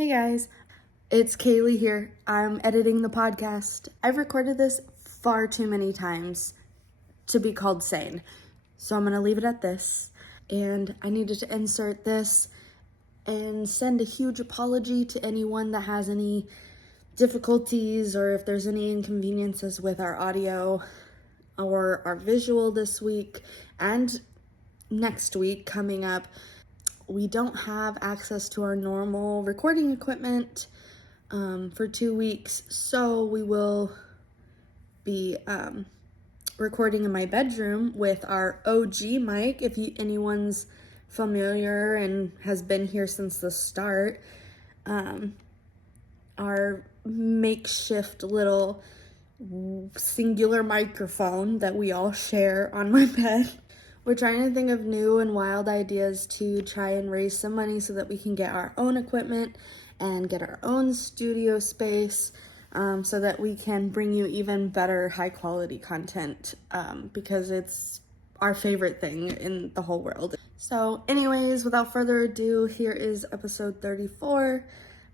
Hey guys, it's Kaylee here. I'm editing the podcast. I've recorded this far too many times to be called sane, so I'm gonna leave it at this. And I needed to insert this and send a huge apology to anyone that has any difficulties or if there's any inconveniences with our audio or our visual this week and next week coming up. We don't have access to our normal recording equipment for 2 weeks, so we will be recording in my bedroom with our OG mic. If anyone's familiar and has been here since the start, our makeshift little singular microphone that we all share on my bed. We're trying to think of new and wild ideas to try and raise some money so that we can get our own equipment and get our own studio space so that we can bring you even better high quality content because it's our favorite thing in the whole world. So anyways, without further ado, here is episode 34.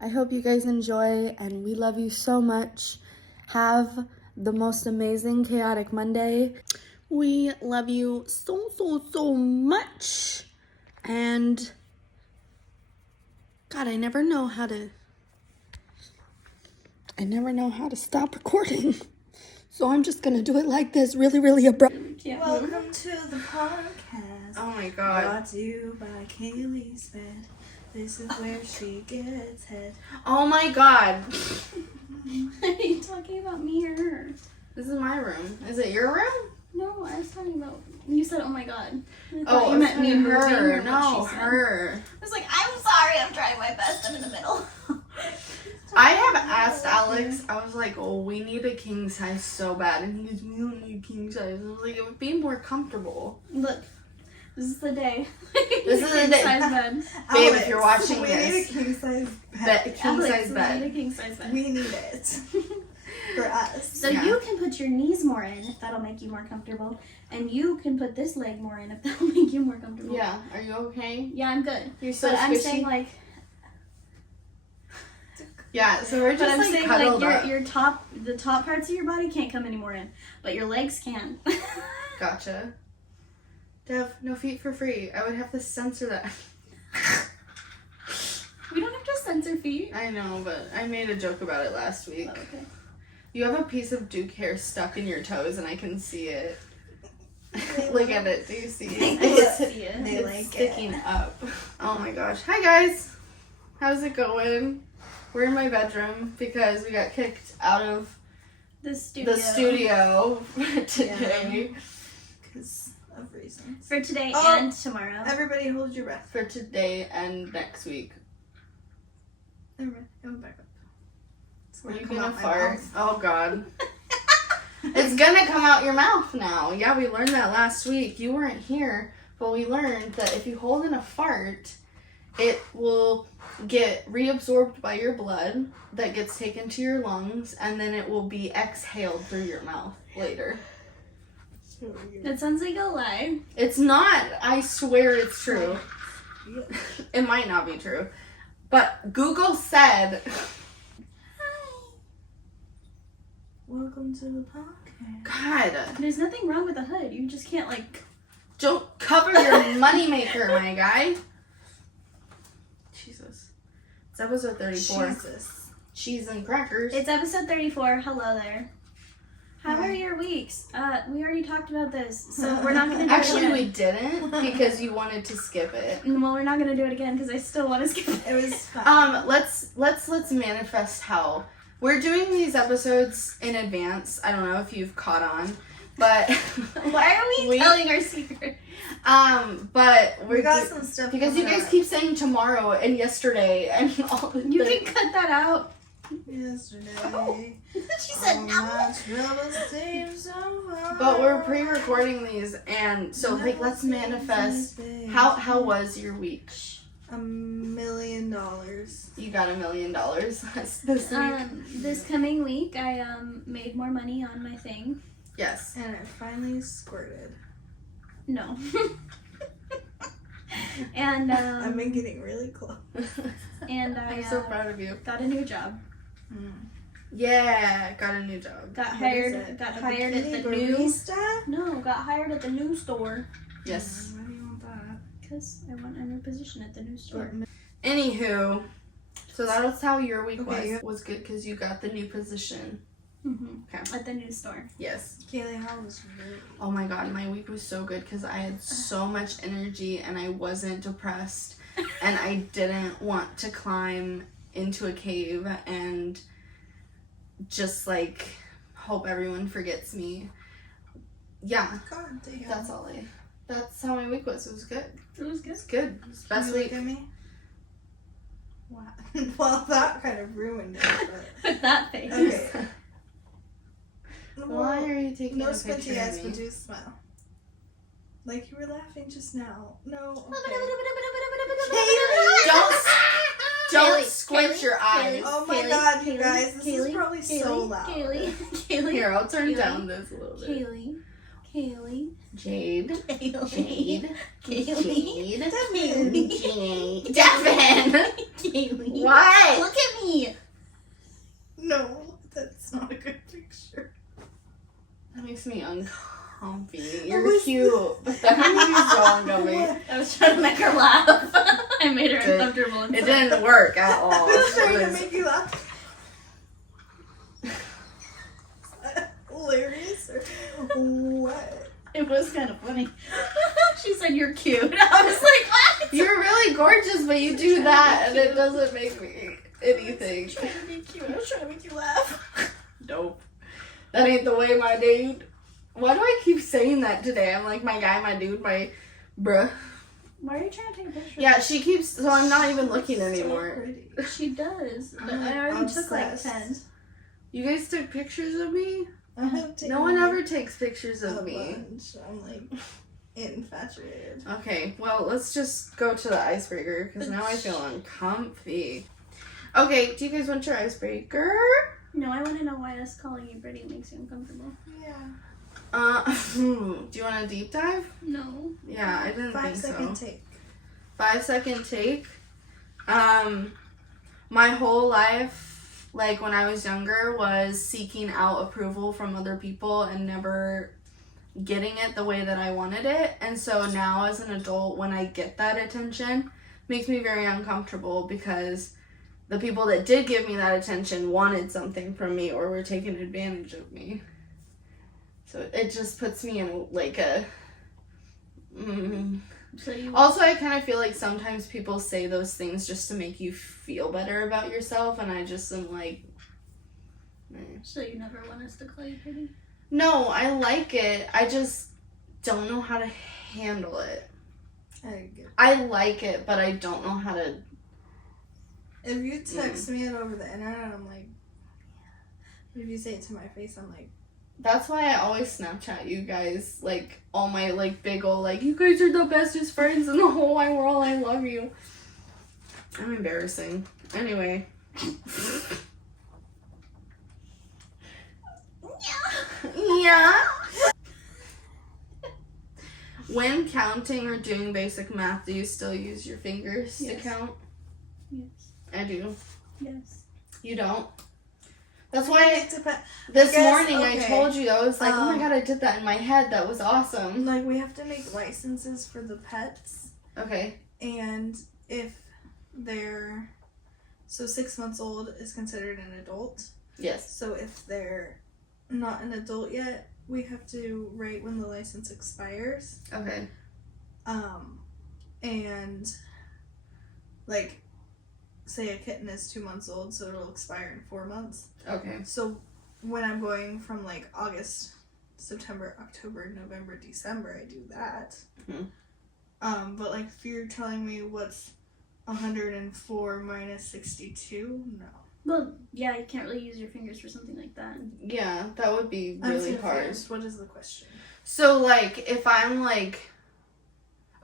I hope you guys enjoy and we love you so much. Have the most amazing chaotic Monday. We love you so much. And God, I never know how to stop recording. So I'm just gonna do it like this, really abrupt. Yeah. Welcome to the podcast. Oh my God. Brought to you by Kaylee's bed. This is where she gets head. Oh my God. Are you talking about me or her? This is my room. Is it your room? No, I was talking about. You said, "Oh my God." Oh, you meant me and her. No, her. I was like, "I'm sorry. I'm trying my best. I'm in the middle." I have asked Alex. I was like, "Oh, we need a king size so bad," and he goes, "We don't need a king size." I was like, "It would be more comfortable." Look, this is the day. This is the day. Size bed. Babe, if you're watching we this, need a king size bed. king size We bed. need a king size bed. We need it for us. So you can put your knees more in if that'll make you more comfortable, and you can put this leg more in if that'll make you more comfortable. Yeah. Are you okay? Yeah, I'm good. You're so but squishy. I'm saying like. Yeah, so we're just But I'm like saying cuddled like up. the top parts of your body can't come any more in, but your legs can. Gotcha. Dev, no feet for free. I would have to censor that. We don't have to censor feet. I know, but I made a joke about it last week. Oh, okay. You have a piece of Duke hair stuck in your toes and I can see it. Look at it. Do you see it? It's sticking up. Oh my gosh. Hi guys. How's it going? We're in my bedroom because we got kicked out of The studio. today. Because of reasons. For today Oh. and tomorrow. Everybody hold your breath. For today and next week. Everybody, it went back up. It's Are you come gonna out my fart? mouth. Oh god. It's gonna come out your mouth now. Yeah, we learned that last week. You weren't here, but we learned that if you hold in a fart, it will get reabsorbed by your blood that gets taken to your lungs, and then it will be exhaled through your mouth later. That sounds like a lie. It's not. I swear it's true. It might not be true. But Google said... Welcome to the podcast. God. There's nothing wrong with the hood. You just can't like. Don't cover your moneymaker, my guy. Jesus. It's episode 34. Jesus. Cheese and crackers. It's episode 34. Hello there. How Hi. are your weeks? We already talked about this, so we're not gonna do Actually, it we again. didn't because you wanted to skip it. Well, we're not gonna do it again because I still want to skip it. It was fun. Let's manifest how we're doing these episodes in advance. I don't know if you've caught on, but Why are we telling our secret? but we got some stuff because you coming guys up. keep saying tomorrow and yesterday and all. You can cut that out. Yesterday. Oh. She said no. But we're pre-recording these, and so like let's manifest. How was your week? $1 million. You got $1 million this week. This coming week, I made more money on my thing. Yes. And it finally squirted. No. And I've been getting really close. and I I'm so proud of you. got a new job. Yeah, got a new job. Got What hired. is it? Got A hired at the bikini new. barista? No, got hired at the new store Yes. Why do you want that? because I want a new position at the new store. Anywho, so that's how your week Okay, yeah. was good because you got the new position. Okay. At the new store. Yes. Kaylee, how was your week? Oh my god, my week was so good because I had so much energy and I wasn't depressed and I didn't want to climb into a cave and just like hope everyone forgets me. Yeah, God damn. that's how my week was. It was good. It was good. It's good. It's the best Can you week. look at me? Wow. Well, that kind of ruined it. But... With that face. Okay. Why are you taking No a picture squinty eyes, of but me? do smile. Like you were laughing just now. No. Okay. Don't Kaylee, squint Kaylee, your eyes. Oh my Kaylee, god, you Kaylee, guys, this is Kaylee, probably so loud. Kaylee. Here, I'll turn Kaylee. down this a little bit. Kaylee. Jade. Kaylee. Jade. Kaylee. Devin. Jade. Devin. Kaylee. What? Look at me. No, that's not a good picture. That makes me uncomfy. What You're was cute, but that made me so uncomfy. I was trying to make her laugh. I made her Good. uncomfortable. It didn't work at all. I was trying It to was- make you laugh. Hilarious or what? It was kind of funny. She said you're cute. I was like, what? You're really gorgeous, but you do that and it doesn't make me anything. Trying to be cute. I was trying to make you laugh. Nope. That ain't the way, my dude. Why do I keep saying that today? I'm like, my guy, my dude, my bruh. Why are you trying to take a picture? Yeah, she keeps, so I'm not even looking anymore. So pretty. She does. But I'm I already took like obsessed. 10. You guys took pictures of me? I have taken No one like ever takes pictures a of me. bunch. I'm like infatuated. Okay, well, let's just go to the icebreaker because now I feel uncomfy. Okay, do you guys want your icebreaker? No, I want to know why us calling you pretty makes you uncomfortable. Yeah. Do you want a deep dive? No. Yeah, I didn't 5 think second so. take. 5-second take. My whole life, like when I was younger, was seeking out approval from other people and never getting it the way that I wanted it. And so now as an adult, when I get that attention, makes me very uncomfortable because the people that did give me that attention wanted something from me or were taking advantage of me. So it just puts me in like a... So you Also, I kind of feel like sometimes people say those things just to make you feel better about yourself, and I just am like... So you never want us to call you pretty? No, I like it. I just don't know how to handle it. I get it. I like it, but I don't know how to... If you text me it over the internet, I'm like, if you say it to my face, I'm like, That's why I always Snapchat you guys, like, all my, like, big ol', like, you guys are the bestest friends in the whole wide world, I love you. I'm embarrassing. Anyway. Yeah. When counting or doing basic math, do you still use your fingers to Yes. count? Yes. I do. Yes. You don't? That's why it depends. this guess, morning I okay. told you, I was like, oh my Um, god, I did that in my head. That was awesome. Like, we have to make licenses for the pets, Okay. and if they're, so 6 months old is considered an adult. Yes. So if they're not an adult yet, we have to write when the license expires. Okay. And like, say a kitten is 2 months old, so it'll expire in 4 months. Okay. So when I'm going from like August, September, October, November, December, I do that. Mhm. But like if you're telling me what's 104 minus 62, no. Well, yeah, you can't really use your fingers for something like that. Yeah, that would be I'm really hard. confused. What is the question? So, like, if I'm like,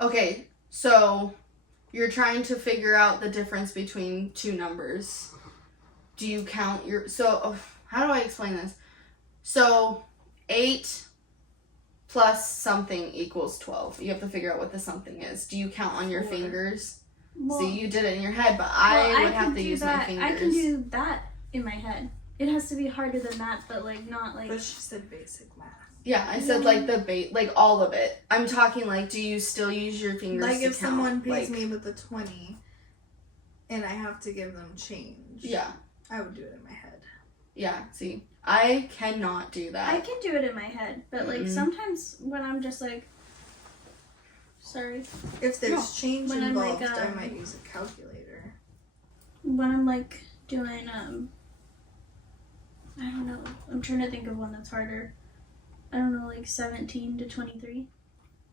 okay, so you're trying to figure out the difference between two numbers. Do you count your, so, how do I explain this? So, 8 plus something equals 12. You have to figure out what the something is. Do you count on your 4. fingers? Well, See, you did it in your head, but I would have to use my fingers. I can do that in my head. It has to be harder than that, but like not like. But she said basic math. Yeah, I said like like all of it. I'm talking like, do you still use your fingers Like to if count? someone pays Like, me with a 20 and I have to give them change. yeah. I would do it in my head. Yeah, see, I cannot do that. I can do it in my head, but like sometimes when I'm just like, sorry, If there's change when I'm, involved, like, I might use a calculator. when I'm like doing I don't know. I'm trying to think of one that's harder. I don't know, like 17 to 23.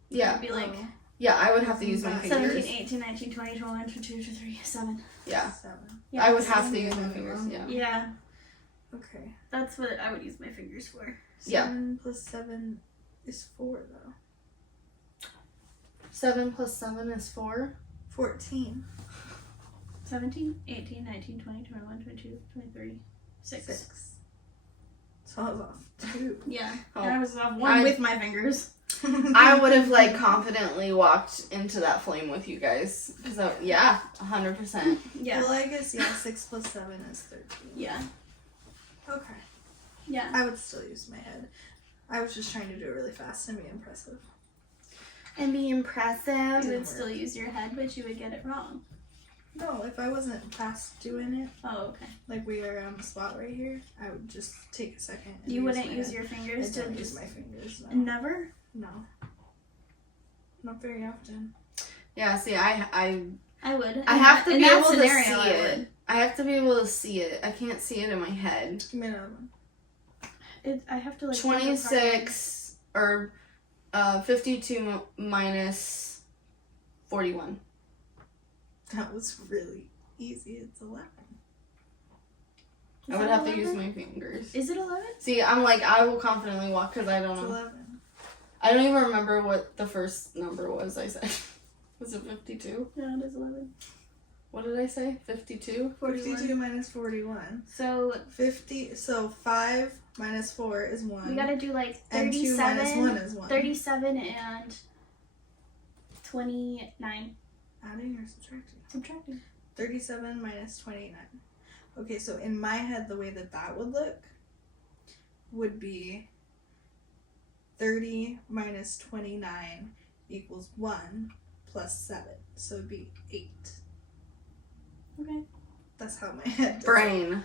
Yeah. It'd be like Yeah, I would have to use my fingers. 17, 18, 19, 20, 21, 22, 23, 7. Yeah. 7. Yeah, I would have to 7 use my is fingers, wrong. yeah. Yeah, Okay. that's what I would use my fingers for. 7 plus 7 is 4, though. 7 plus 7 is 4. 14. 17, 18, 19, 20, 21, 22, 23, 6. So I was off 2. Yeah, Oh. and I was off 1 with my fingers. I would have like confidently walked into that flame with you guys. So yeah, 100%. Yeah. Well, I guess, 6 plus 7 is 13. Yeah. Okay. Yeah. I would still use my head. I was just trying to do it really fast and be impressive. And be impressive. You would still use your head, but you would get it wrong. No, if I wasn't fast doing it, Oh, okay. like we are on the spot right here, I would just take a second. And You wouldn't my use head. your I fingers to don't use just my fingers. No. never. No. Not very often. Yeah, see, I would. I have to In be that able to scenario, see I it. would. I have to be able to see it. I can't see it in my head. Give me another one. I have to like. 26 or 52 minus 41. That was really easy. It's 11. I would have to use my fingers. Is it 11? See, I'm like, I will confidently walk because I don't It's know. 11. I don't even remember what the first number was I said. Was it 52? Yeah, it is 11. What did I say? 52? 52 minus 41. So 50. So 5 minus 4 is 1. we gotta do like and 2 minus 1 37, is 1. 37 and 29. Adding or subtracting? Subtracting. 37 minus 29. Okay, so in my head, the way that would look would be 30 minus 29 equals 1 plus 7. So it'd be 8. Okay. That's how my head does it. Brain.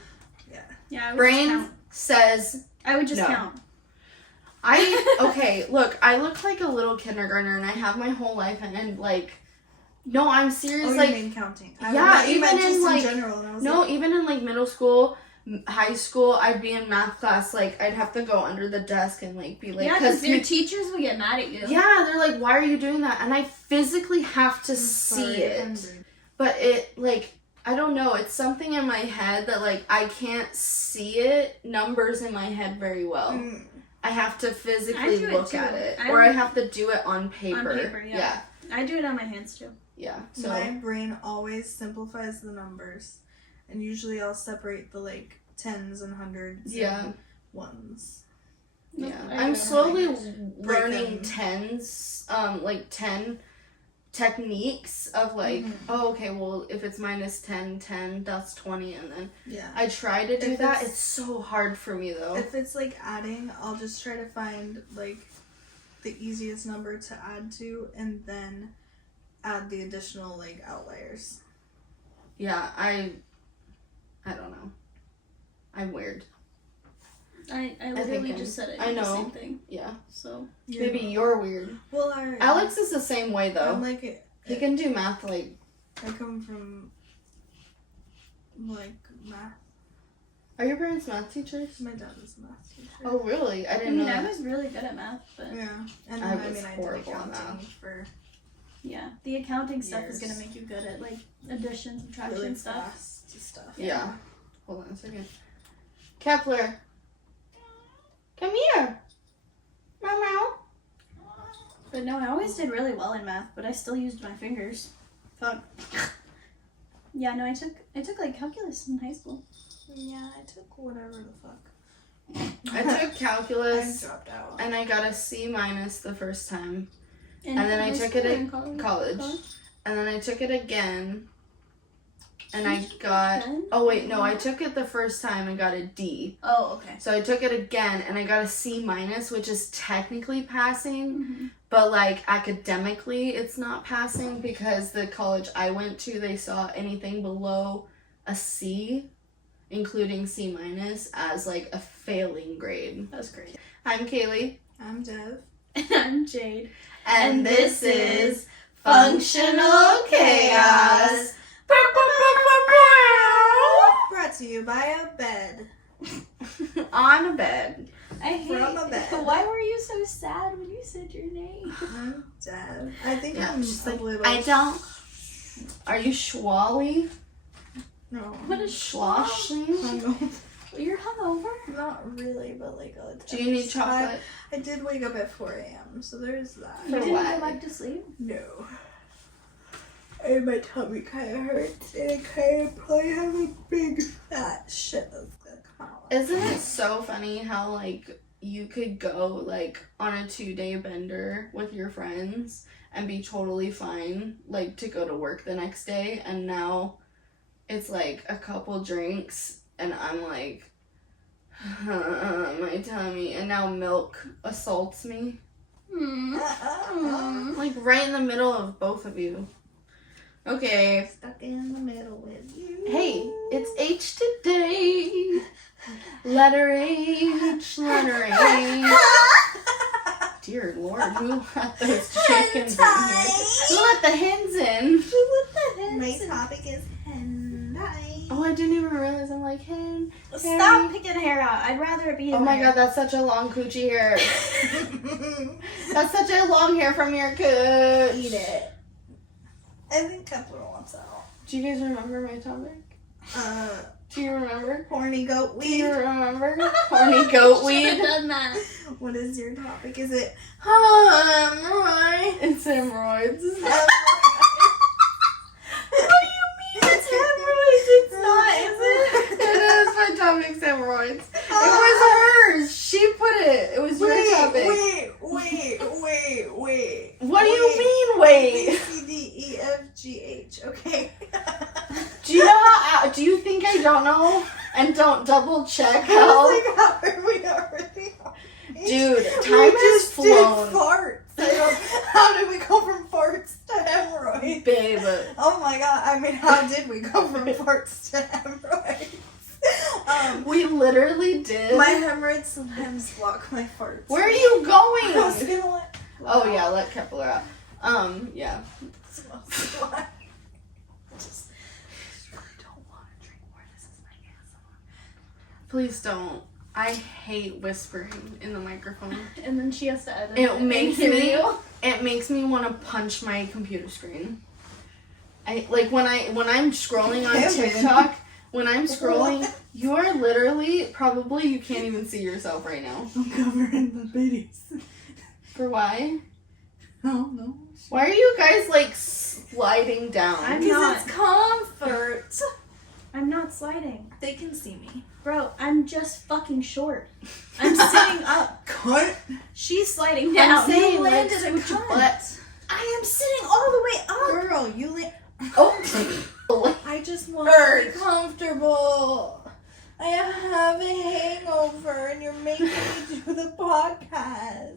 Yeah. Yeah, I would Brain just count. says I would just no. count. Okay, look, I look like a little kindergartner and I have my whole life and like, no, I'm serious. Oh, like, you mean counting? yeah, you even meant in just like, general, and I was no, like, even in like middle school, high school, I'd be in math class, like, I'd have to go under the desk and like be like, Yeah, because your teachers would get mad at you. yeah, they're like, why are you doing that? And I physically have to see it. But it, like, I don't know, it's something in my head that, like, I can't see it, numbers in my head very well. I have to physically do it look too. at it. Or I have to do it on paper. On paper, yeah. I do it on my hands too. Yeah. So My brain always simplifies the numbers. And usually I'll separate the, like, tens and hundreds and ones. yeah. I I'm don't slowly break learning them. tens, like 10 techniques of like, oh, okay, well, if it's minus 10, 10, that's 20, and then Yeah. I try to do If that. it's- It's so hard for me though. If it's like adding, I'll just try to find like the easiest number to add to and then add the additional like outliers. Yeah, I don't know. I'm weird. I think literally I'm- just said it. I The know. same thing. Yeah. So Maybe you're weird. Well, Alex is the same way though. I'm like He can do math like. I come from like math. Are your parents math teachers? My dad was a math teacher. Oh really? I I didn't mean, know. I that. was really good at math, but Yeah, and I then, was I did horrible at accounting math. for yeah, the accounting stuff is Years. gonna make you good at like addition, subtraction really stuff. fast stuff. Yeah. Hold on a second. Kepler. Come here. Meow. But no, I always did really well in math, but I still used my fingers. Fuck. Yeah, no, I took like calculus in high school. Yeah, I took whatever the fuck. I took I calculus dropped out. and I got a C minus the first time. And then I high took school it or in in college. And then I took it again. And I got... Again? Oh, wait, no. I took it the first time and got a D. Oh, okay. So I took it again and I got a C minus, which is technically passing. Mm-hmm. But, like, academically, it's not passing because the college I went to, they saw anything below a C, including C minus, as, like, a failing grade. That was great. I'm Kaylee. I'm Dev. And I'm Jade. And this is Functional Chaos. Brought to you by a bed. On a bed. I hate From a bed. Why were you so sad when you said your name? I'm Dev. I think Yeah, I'm she's a like, little... I don't... Are you schwally? No. What is Schloshing? Hungover. You're hungover? Not really, but like... Do you need chocolate? I did wake up at 4 a.m., so there's that. You didn't what? go back to sleep? No. And my tummy kind of hurts, and I kind of probably have a big fat shit that's gonna come out. Isn't it so funny how, like, you could go, like, on a 2-day bender with your friends and be totally fine, like, to go to work the next day, and now it's, like, a couple drinks, and I'm like, my tummy, and now milk assaults me. Like, right in the middle of both of you. Okay. Stuck in the middle with you. Hey, it's H today. Letter H, letter H. Dear Lord, who let those chickens in here? Who let the hens in? My topic is hentai. Oh, I didn't even realize. I'm like, hen. Stop picking hair out. I'd rather it be Oh in my there. god, that's such a long coochie hair. That's such a long hair from your cooch. Eat it. I think Kepler wants out. Do you guys remember my topic? Do you remember? Horny goat Do you weed. remember? Horny goat Should've weed. done that. What is your topic? Is it It's hemorrhoids. What do you mean it's hemorrhoids? It's not, is it? It is my topic's hemorrhoids. It was hers. She put it. It was your topic. Wait. What do you mean, wait? CDEFGH. Okay. Do you know how? Do you think I don't know and don't double check I how? was like, how are we already? Dude, We time has just did flown. farts. How did we go from farts to hemorrhoids? Babe. Oh my god, I mean, how did we go from farts to hemorrhoids? We literally did. My hemorrhoids sometimes block my farts. Where are you I was going? gonna let... Oh yeah, let Kepler out. Yeah. Just really don't want to drink more. This is my ASMR. Please don't. I hate whispering in the microphone. And then she has to edit It makes in me. video. It makes me want to punch my computer screen. I like when I'm scrolling on Kevin. TikTok. When I'm scrolling, you are literally probably you can't even see yourself right now. I'm covering the bitties. For why? I don't know. Why are you guys like sliding down? I'm Because not. it's comfort. I'm not sliding. They can see me. Bro, I'm just fucking short. I'm sitting up. Cut. She's sliding down. I'm saying You like landed a switch your cunt. butt. I am sitting all the way up. Girl, you Oh. I just want Bird. to be comfortable. I have a hangover and you're making me do the podcast.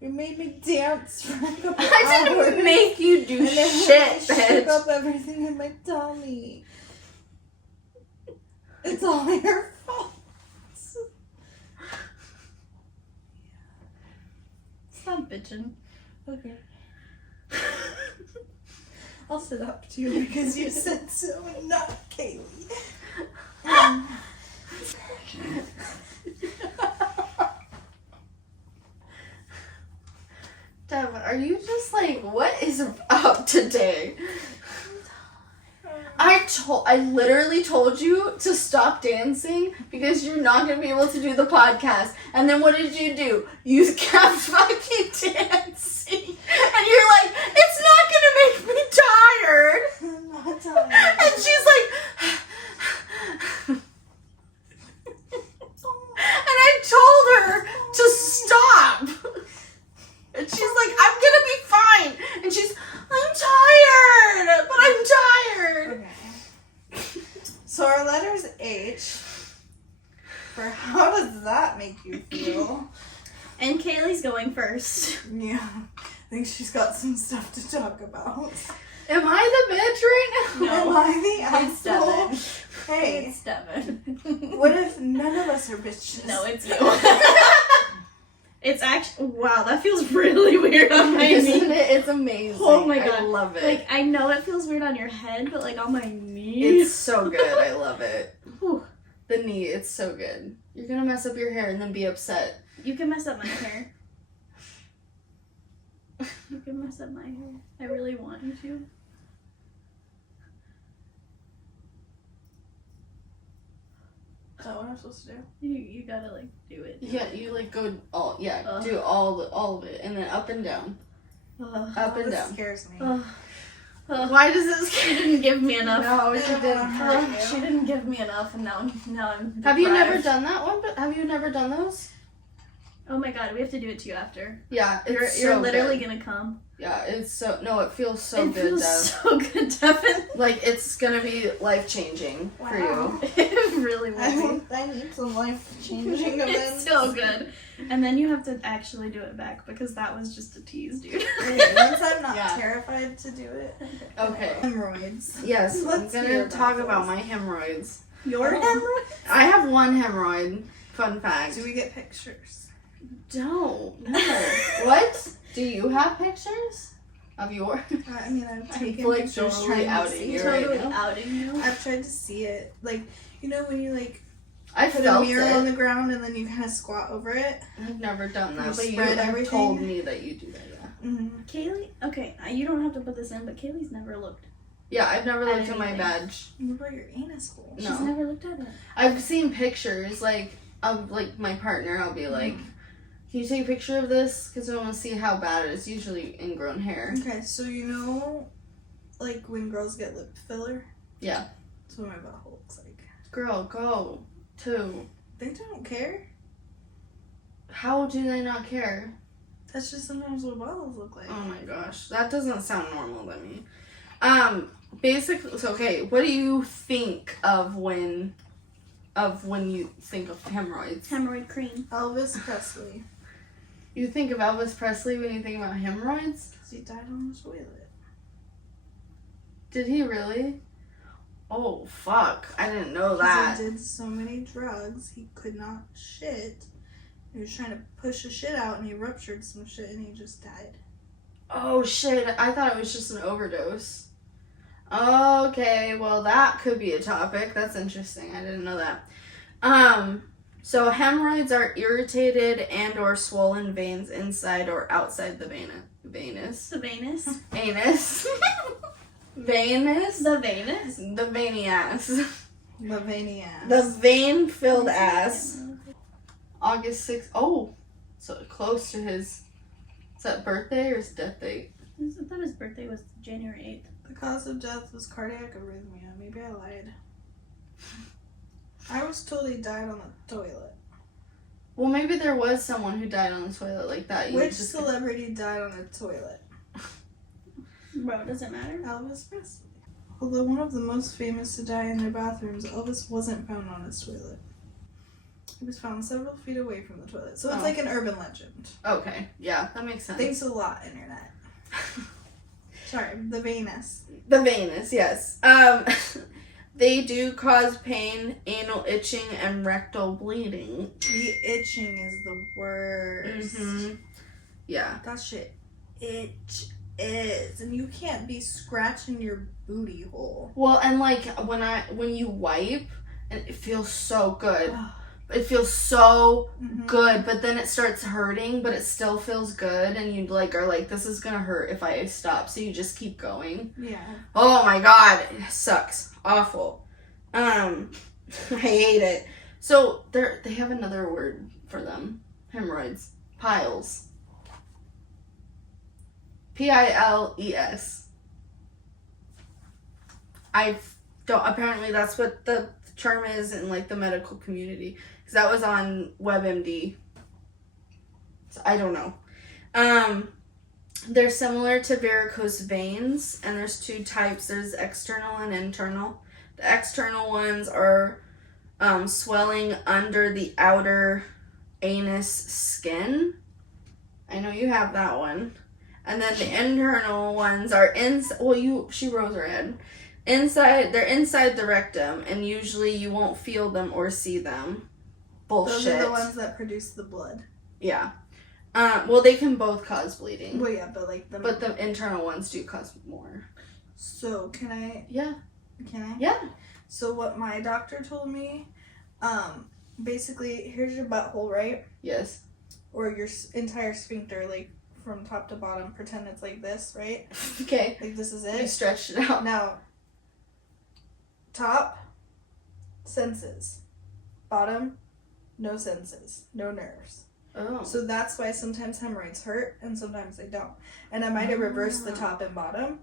You made me dance for a couple I hours. didn't make you do And then shit, I shook bitch. up everything in my tummy. It's all your fault. Stop bitching. Okay. I'll sit up to you because you said so and not Kaylee. Devin, are you just like, what is up today? I literally told you to stop dancing because you're not going to be able to do the podcast. And then what did you do? You kept fucking dancing. And you're like, it's not going to make me tired. I'm not tired. And she's like, there's H for how does that make you feel? And Kaylee's going first. Yeah, I think she's got some stuff to talk about. Am I the bitch right now? No. Am I the It's asshole? Devin. Hey, It's Devin. what if none of us are bitches? No, it's you. It's actually, wow, that feels really weird on my Isn't knee. it? It's amazing. Oh my I God. love it. Like, I know it feels weird on your head, but like on my knee. It's so good. I love it. Whew. The knee, it's so good. You're gonna mess up your hair and then be upset. You can mess up my hair. You can mess up my hair. I really want you to. Is that what I'm supposed to do? You gotta like do it. Yeah, you like go all Ugh. do all of it and then up and down. Ugh. Up and This down. scares me. Ugh. Ugh. Why does it She didn't give me enough. No, she didn't. Ugh. She didn't give me enough, and now I'm. Have you never deprived. done that one? But have you never done those? Oh my God, we have to do it to you after. Yeah, it's You're so literally good. gonna come. Yeah, it's so no, it feels so it good, feels Dev. so good, Devin. Like it's gonna be life changing for Wow. you. It really will be. I need some life changing It's events. so good. And then you have to actually do it back because that was just a tease, dude. Okay, once I'm not Yeah. terrified to do it. Okay. Hemorrhoids. Yes, Let's I'm hear gonna about talk those. about my hemorrhoids. Your Oh. hemorrhoid? I have one hemorrhoid. Fun fact. Do we get pictures? Don't. No. What? Do you have pictures of your? I mean, I've taken like pictures totally trying to outing see you it. right Totally now. outing you. I've tried to see it. Like, you know when you like I put a felt mirror on it. the ground and then you kind of squat over it? I've never done that, You but you spread have everything. told me that you do that. Yeah. Mm-hmm. Kaylee? Okay, you don't have to put this in, but Kaylee's never looked. Yeah, I've never At looked at my anything. badge. What about your anus hole? No. She's never looked at it. I've seen pictures like of like my partner. I'll be like, "Can you take a picture of this? Because I want to see how bad it is." Usually ingrown hair. Okay, so you know, like when girls get lip filler? Yeah. That's what my butthole looks like. Girl, go to. They don't care. How do they not care? That's just sometimes what buttholes look like. Oh my gosh, that doesn't sound normal to me. Basically, so okay, what do you think of when you think of hemorrhoids? Hemorrhoid cream. Elvis Presley. You think of Elvis Presley when you think about hemorrhoids? Because he died on the toilet. Did he really? Oh fuck, I didn't know 'Cause that. He did so many drugs, he could not shit. He was trying to push the shit out and he ruptured some shit and he just died. Oh shit, I thought it was just an overdose. Okay, well that could be a topic. That's interesting. I didn't know that. So hemorrhoids are irritated and or swollen veins inside or outside the venous. The Venus. Anus. Venous? The Venus. The veiny ass. The veiny ass. The vein-filled ass. August 6th. Oh, so close to his. Is that birthday or his death date? I thought his birthday was January 8th. The cause of death was cardiac arrhythmia. Maybe I lied. I was told he died on the toilet. Well, maybe there was someone who died on the toilet like that. You Which just- celebrity died on a toilet? Bro, does it matter? Elvis Presley. Although one of the most famous to die in their bathrooms, Elvis wasn't found on his toilet. He was found several feet away from the toilet. So it's Oh. like an urban legend. Okay, yeah, that makes sense. Thanks a lot, internet. Sorry, the Venus. The venous, yes. They do cause pain, anal itching, and rectal bleeding. The itching is the worst. Mm-hmm. Yeah. That shit itch is. And you can't be scratching your booty hole. Well, and like when you wipe, and it feels so good. It feels so Mhm. good, but then it starts hurting, but it still feels good, and you like are like, this is gonna hurt if I stop, so you just keep going. Yeah. Oh my god, it sucks. Awful. I hate it. So they have another word for them. Hemorrhoids. Piles. Piles. I don't, apparently that's what the term is in like the medical community, because that was on WebMD. So I don't know. They're similar to varicose veins, and there's two types. There's external and internal. The external ones are swelling under the outer anus skin. I know you have that one. And then the internal ones are she rose her head. They're inside the rectum, and usually you won't feel them or see them. Bullshit. Those are the ones that produce the blood. Yeah. Well, they can both cause bleeding. Well, yeah, but like But the internal ones do cause more. So, can I? Yeah. Can I? Yeah. So what my doctor told me, basically, here's your butthole, right? Yes. Or your entire sphincter, like, from top to bottom. Pretend it's like this, right? Okay. Like, this is You it. stretched it out. Now, top, senses. Bottom, no senses. No nerves. Oh. So that's why sometimes hemorrhoids hurt and sometimes they don't. And I might have reversed the top and bottom.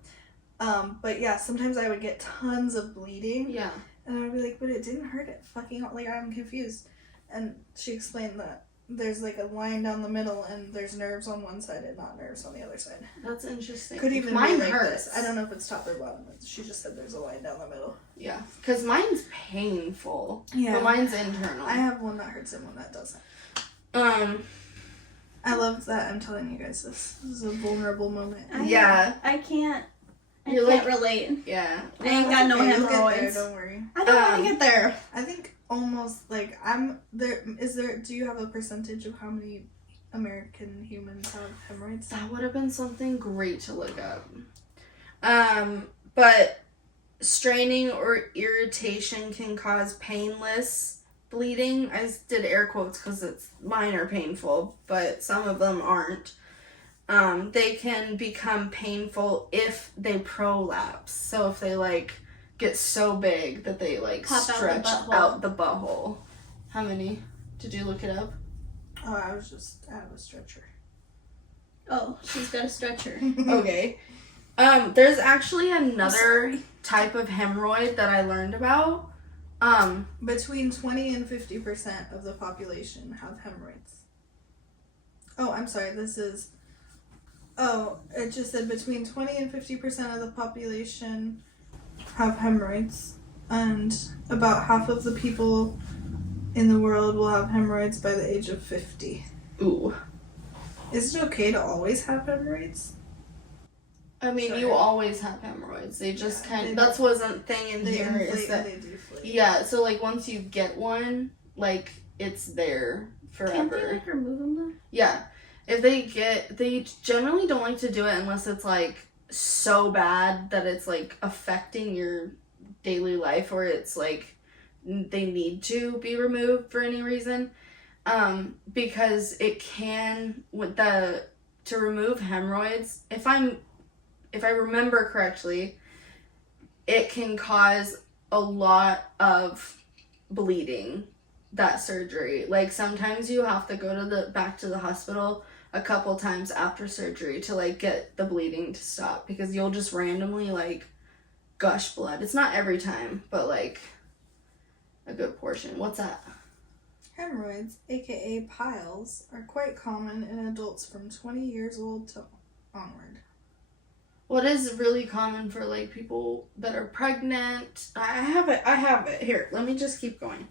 But yeah, sometimes I would get tons of bleeding. Yeah. And I would be like, but it didn't hurt it fucking, like, I'm confused. And she explained that there's like a line down the middle and there's nerves on one side and not nerves on the other side. That's interesting. Could even mine be like hurts. this. I don't know if it's top or bottom. She just said there's a line down the middle. Yeah. Because mine's painful. Yeah. But mine's internal. I have one that hurts and one that doesn't. I love that I'm telling you guys this. This is a vulnerable moment. I can't You're can't like- relate. Yeah. I ain't got no You'll get there, hemorrhoids. don't worry. I don't want to get there. I think almost like I'm there. Do you have a percentage of how many American humans have hemorrhoids? That would have been something great to look up. But straining or irritation can cause painless bleeding. I did air quotes because mine are painful, but some of them aren't. They can become painful if they prolapse. So if they like get so big that they like Pop out the stretch butthole. out the butthole. How many? Did you look it up? Oh, I have a stretcher. Oh, she's got a stretcher. Okay. There's actually another type of hemorrhoid that I learned about. Between 20 and 50% of the population have hemorrhoids. Oh, I'm sorry. It just said between 20 and 50% of the population have hemorrhoids, and about half of the people in the world will have hemorrhoids by the age of 50. Ooh. Is it okay to always have hemorrhoids? I mean, Sorry. you always have hemorrhoids. They just Yeah, that's wasn't thing in They here inflate is that and they deflate. yeah. So like once you get one, like it's there Can't forever. they like remove them though? Yeah. If they generally don't like to do it unless it's like so bad that it's like affecting your daily life or it's like they need to be removed for any reason. Because it can to remove hemorrhoids, if I remember correctly, it can cause a lot of bleeding, that surgery. Like sometimes you have to go back to the hospital a couple times after surgery to like get the bleeding to stop because you'll just randomly like gush blood. It's not every time, but like a good portion. What's that? Hemorrhoids, aka piles, are quite common in adults from 20 years old to onward. What is really common for like people that are pregnant? I have it. Here, let me just keep going.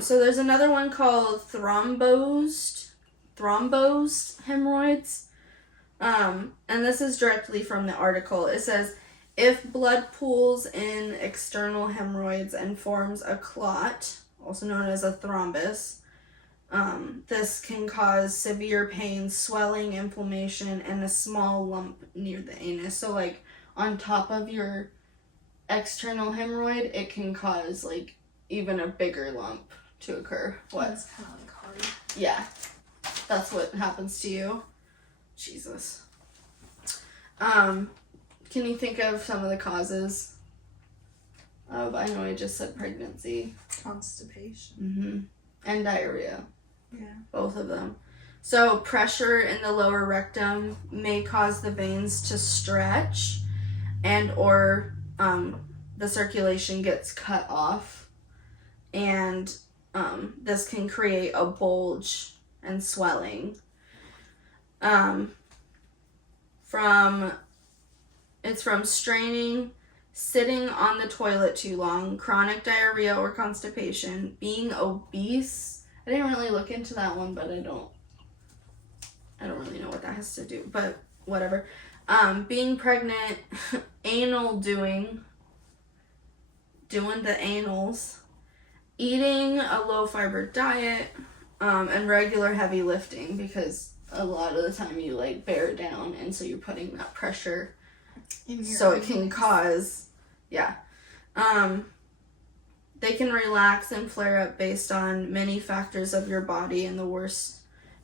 So there's another one called thrombosed hemorrhoids. And this is directly from the article. It says, if blood pools in external hemorrhoids and forms a clot, also known as a thrombus, this can cause severe pain, swelling, inflammation, and a small lump near the anus. So like on top of your external hemorrhoid, it can cause like even a bigger lump to occur. What? That's kind of like hard. Yeah. That's what happens to you. Jesus. Can you think of some of the causes of, I know I just said pregnancy. Constipation. Mm-hmm. And diarrhea. Yeah. Both of them. So pressure in the lower rectum may cause the veins to stretch and or the circulation gets cut off. And this can create a bulge and swelling. It's from straining sitting on the toilet too long, chronic diarrhea or constipation, being obese. I didn't really look into that one, but I don't really know what that has to do, but whatever. Being pregnant, anal doing the anals, eating a low fiber diet, and regular heavy lifting, because a lot of the time you like bear down, and so you're putting that pressure, so it can cause, they can relax and flare up based on many factors of your body, and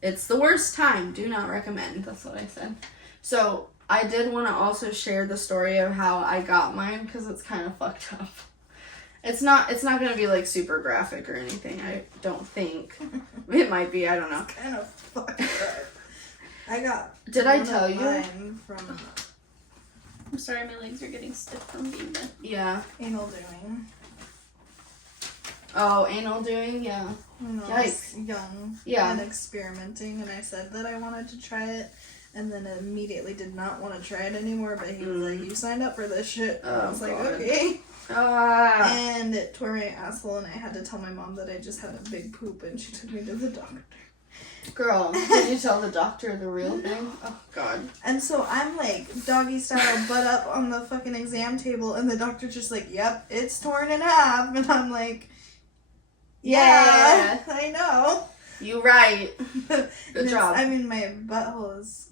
it's the worst time. Do not recommend. That's what I said. So I did want to also share the story of how I got mine, because it's kind of fucked up. It's not going to be like super graphic or anything, I don't think. It might be, I don't know. It's kind of fucked up. Did I tell you? From I'm sorry, my legs are getting stiff from being there. Yeah. anal doing. Oh, anal doing? Yeah. When I was young and experimenting, and I said that I wanted to try it, and then immediately did not want to try it anymore, but he was like, you signed up for this shit. And I was like, okay. And it tore my asshole, and I had to tell my mom that I just had a big poop, and she took me to the doctor. Girl, did you tell the doctor the real thing? Oh, God. And so I'm like, doggy style, butt up on the fucking exam table, and the doctor's just like, yep, it's torn in half. And I'm like, yeah. I know. You right. Good job. I mean, my butthole is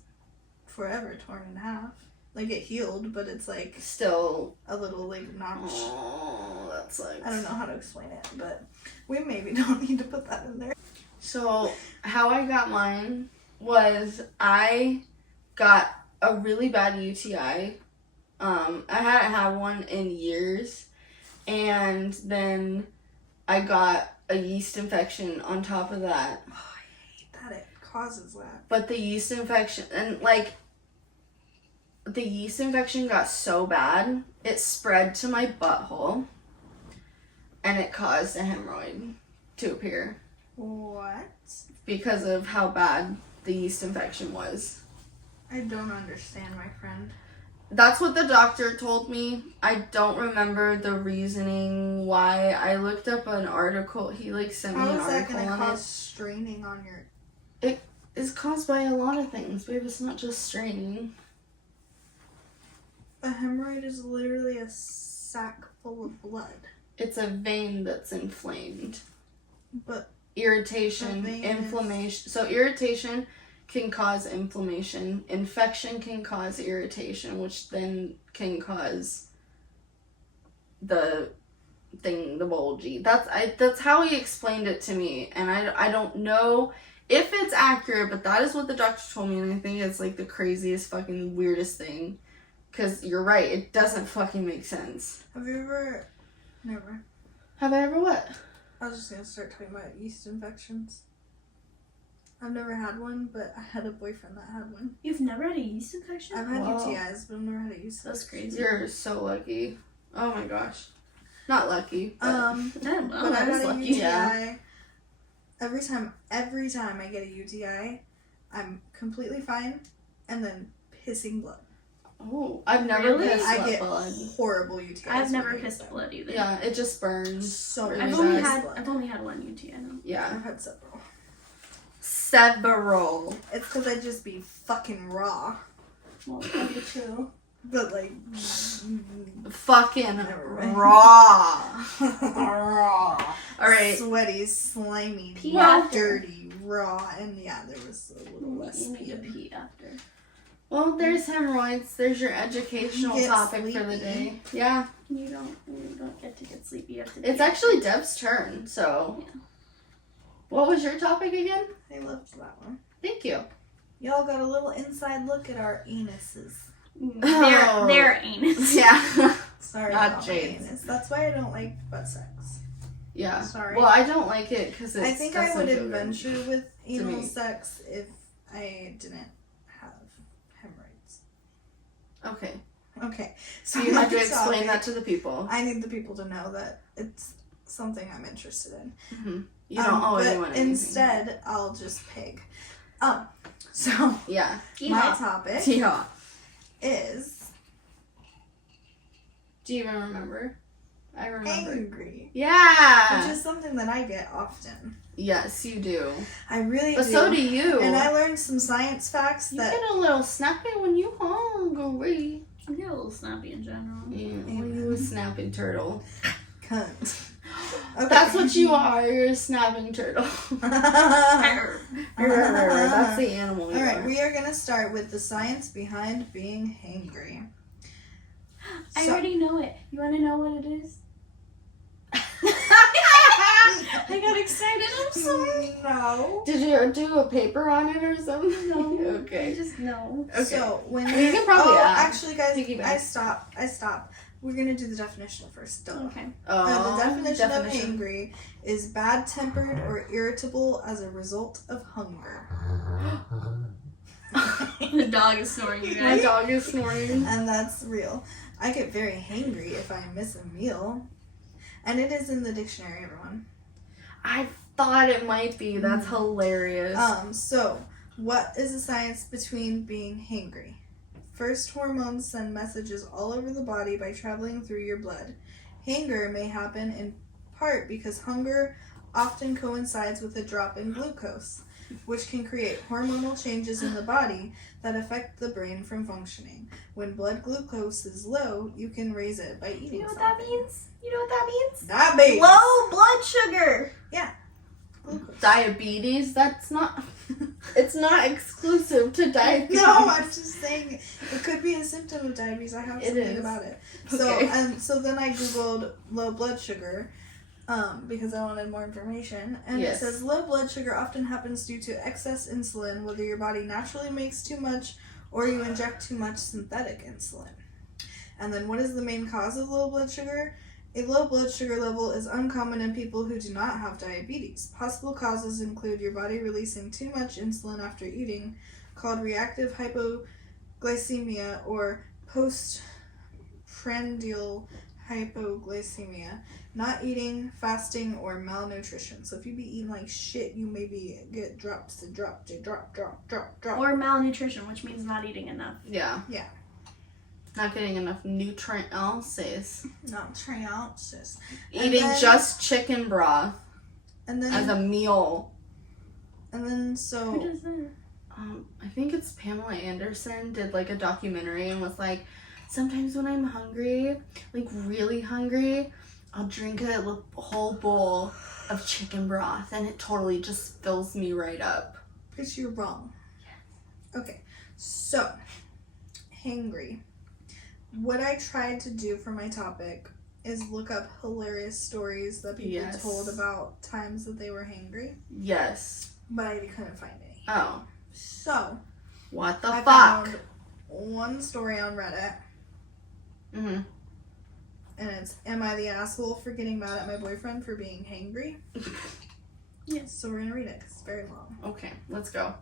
forever torn in half. Like, it healed, but it's like still a little like notch. Oh, that's like, I don't know how to explain it, but we maybe don't need to put that in there. So how I got mine was I got a really bad UTI. I hadn't had one in years, and then I got a yeast infection on top of that. Oh, I hate that it causes that. But the yeast infection, and like, the yeast infection got so bad, it spread to my butthole, and it caused a hemorrhoid to appear. What? Because of how bad the yeast infection was. I don't understand, my friend. That's what the doctor told me. I don't remember the reasoning why. I looked up an article. He like sent me an article on it. How is that going to cause straining on your... It is caused by a lot of things, babe. It's not just straining. A hemorrhoid is literally a sac full of blood. It's a vein that's inflamed. But irritation, inflammation. So irritation can cause inflammation. Infection can cause irritation, which then can cause the bulgy. That's how he explained it to me, and I don't know if it's accurate, but that is what the doctor told me, and I think it's like the craziest fucking weirdest thing, because you're right, it doesn't fucking make sense. Have you ever... Never. Have I ever what? I was just gonna start talking about yeast infections. I've never had one, but I had a boyfriend that had one. You've never had a yeast infection? I've had UTIs, but I've never had a yeast infection. That's crazy. You're so lucky. Oh my gosh. Not lucky. But but I had a lucky. UTI. Yeah. Every time I get a UTI, I'm completely fine, and then pissing blood. Oh, I've never Really? pissed I get blood. horrible UTIs. I've never when I pissed get blood either. Yeah, it just burns. So really I've bad. only had one UTI. Yeah. I've had several. Several. It's because I just be fucking raw. Well, probably too. But like... Fucking Never mind. raw. raw. Alright. Sweaty, slimy, Pee after. dirty, raw, and yeah, there was a little less You need to pee. pee after. Well, there's hemorrhoids. There's your educational Get topic for the sleepy. day. Yeah. You don't get to get sleepy. You have to It's pee. actually Deb's turn, so. Yeah. What was your topic again? I loved that one. Thank you. Y'all got a little inside look at our anuses. Oh. Their anus. Yeah. Sorry Not about my Jade's. anus. That's why I don't like butt sex. Yeah. Sorry. Well, I don't like it because it's. I think I would doesn't feel good. adventure with anal me. sex if I didn't have hemorrhoids. Okay. Okay. So you have to my explain topic- that to the people. I need the people to know that it's something I'm interested in. Mm-hmm. You don't owe but anyone anything. instead, I'll just pig. So Yeah. my topic Yeah. is Do you even remember? I remember. Hangry. Yeah. Which is something that I get often. Yes, you do. I really But do. so do you. And I learned some science facts You that... get a little snappy when you hungry. I get a little snappy in general. Yeah, well, you a snapping turtle. Cunt. Okay. That's what you are. You're a snapping turtle. That's the animal you Alright, are. we are going to start with the science behind being hangry. I already know it. You want to know what it is? I got excited. I'm sorry. No. Did you do a paper on it or something? No. Okay. I just know. Okay. So, when You can probably add. actually, guys, Piggyback. I stop. We're going to do the definition first. Duh. Okay. The definition of hangry is bad-tempered or irritable as a result of hunger. The dog is snoring, you My guys. dog is snoring. And that's real. I get very hangry if I miss a meal. And it is in the dictionary, everyone. I thought it might be. That's hilarious. So, what is the science between being hangry? First, hormones send messages all over the body by traveling through your blood. Hanger may happen in part because hunger often coincides with a drop in glucose, which can create hormonal changes in the body that affect the brain from functioning. When blood glucose is low, you can raise it by eating You know what something. that means? You know what that means? Diabetes. Low blood sugar. Glucose. Diabetes? That's not... It's not exclusive to diabetes. No, I'm just saying it could be a symptom of diabetes. I have It something is. about it. Okay. So then I googled low blood sugar because I wanted more information, and Yes. it says low blood sugar often happens due to excess insulin, whether your body naturally makes too much or you inject too much synthetic insulin. And then what is the main cause of low blood sugar? A low blood sugar level is uncommon in people who do not have diabetes. Possible causes include your body releasing too much insulin after eating, called reactive hypoglycemia or postprandial hypoglycemia, not eating, fasting, or malnutrition. So if you be eating like shit, you maybe get drop. Or malnutrition, which means not eating enough. Yeah. Yeah. Not getting enough nutrients. Not triasis. Eating then- just chicken broth And as then, a meal. Who so does that? I think it's Pamela Anderson did like a documentary and was like, sometimes when I'm hungry, like really hungry, I'll drink a whole bowl of chicken broth and it totally just fills me right up. because you're wrong. Okay, so hangry. What I tried to do for my topic is look up hilarious stories that people Yes. told about times that they were hangry, Yes. but I couldn't find any. Oh. So What the I fuck? found one story on Reddit, Mm-hmm. and it's, "Am I the asshole for getting mad at my boyfriend for being hangry?" Yes. So we're gonna read it because it's very long. Okay, let's go.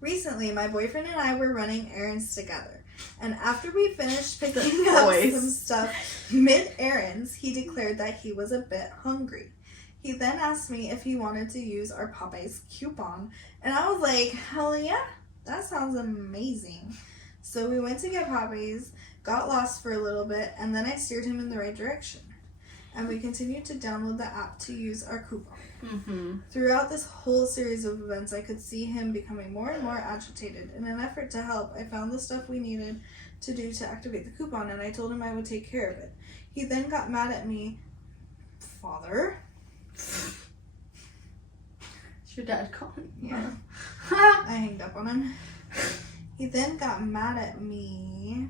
Recently, my boyfriend and I were running errands together, and after we finished picking up voice. some stuff mid-errands, he declared that he was a bit hungry. He then asked me if he wanted to use our Popeyes coupon, and I was like, hell yeah, that sounds amazing. So we went to get Popeyes, got lost for a little bit, and then I steered him in the right direction. And we continued to download the app to use our coupon. Mm-hmm. Throughout this whole series of events, I could see him becoming more and more agitated. In an effort to help, I found the stuff we needed to do to activate the coupon, and I told him I would take care of it. He then got mad at me. Father? Is your dad calling? Yeah. Ha! I hanged up on him. He then got mad at me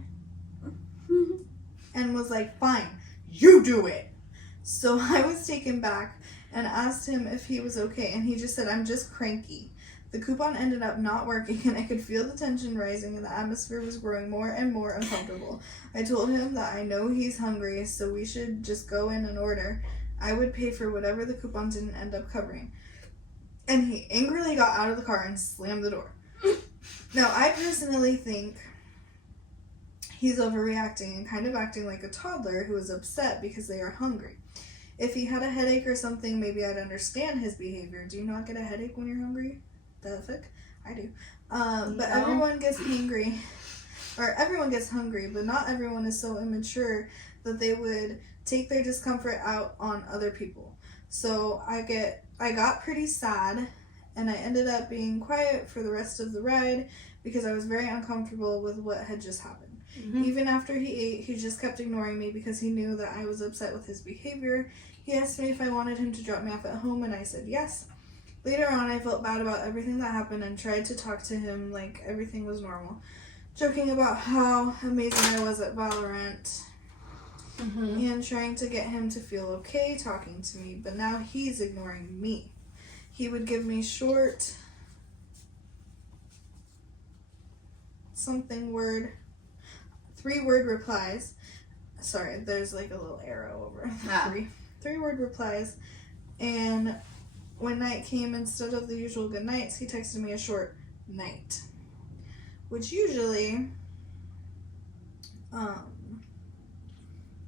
and was like, fine, you do it. So I was taken back and asked him if he was okay, and he just said, I'm just cranky. The coupon ended up not working, and I could feel the tension rising, and the atmosphere was growing more and more uncomfortable. I told him that I know he's hungry, so we should just go in and order. I would pay for whatever the coupon didn't end up covering. And he angrily got out of the car and slammed the door. Now, I personally think he's overreacting and kind of acting like a toddler who is upset because they are hungry. If he had a headache or something, maybe I'd understand his behavior. Do you not get a headache when you're hungry? The fuck? I do. But No. everyone gets hungry, but not everyone is so immature that they would take their discomfort out on other people. So I got pretty sad, and I ended up being quiet for the rest of the ride because I was very uncomfortable with what had just happened. Mm-hmm. Even after he ate, he just kept ignoring me because he knew that I was upset with his behavior. He asked me if I wanted him to drop me off at home, and I said yes. Later on, I felt bad about everything that happened and tried to talk to him like everything was normal, joking about how amazing I was at Valorant. Mm-hmm. And trying to get him to feel okay talking to me, but now he's ignoring me. He would give me short three-word replies. Sorry, there's like a little arrow over three-word replies. And when night came, instead of the usual good nights, he texted me a short night, which usually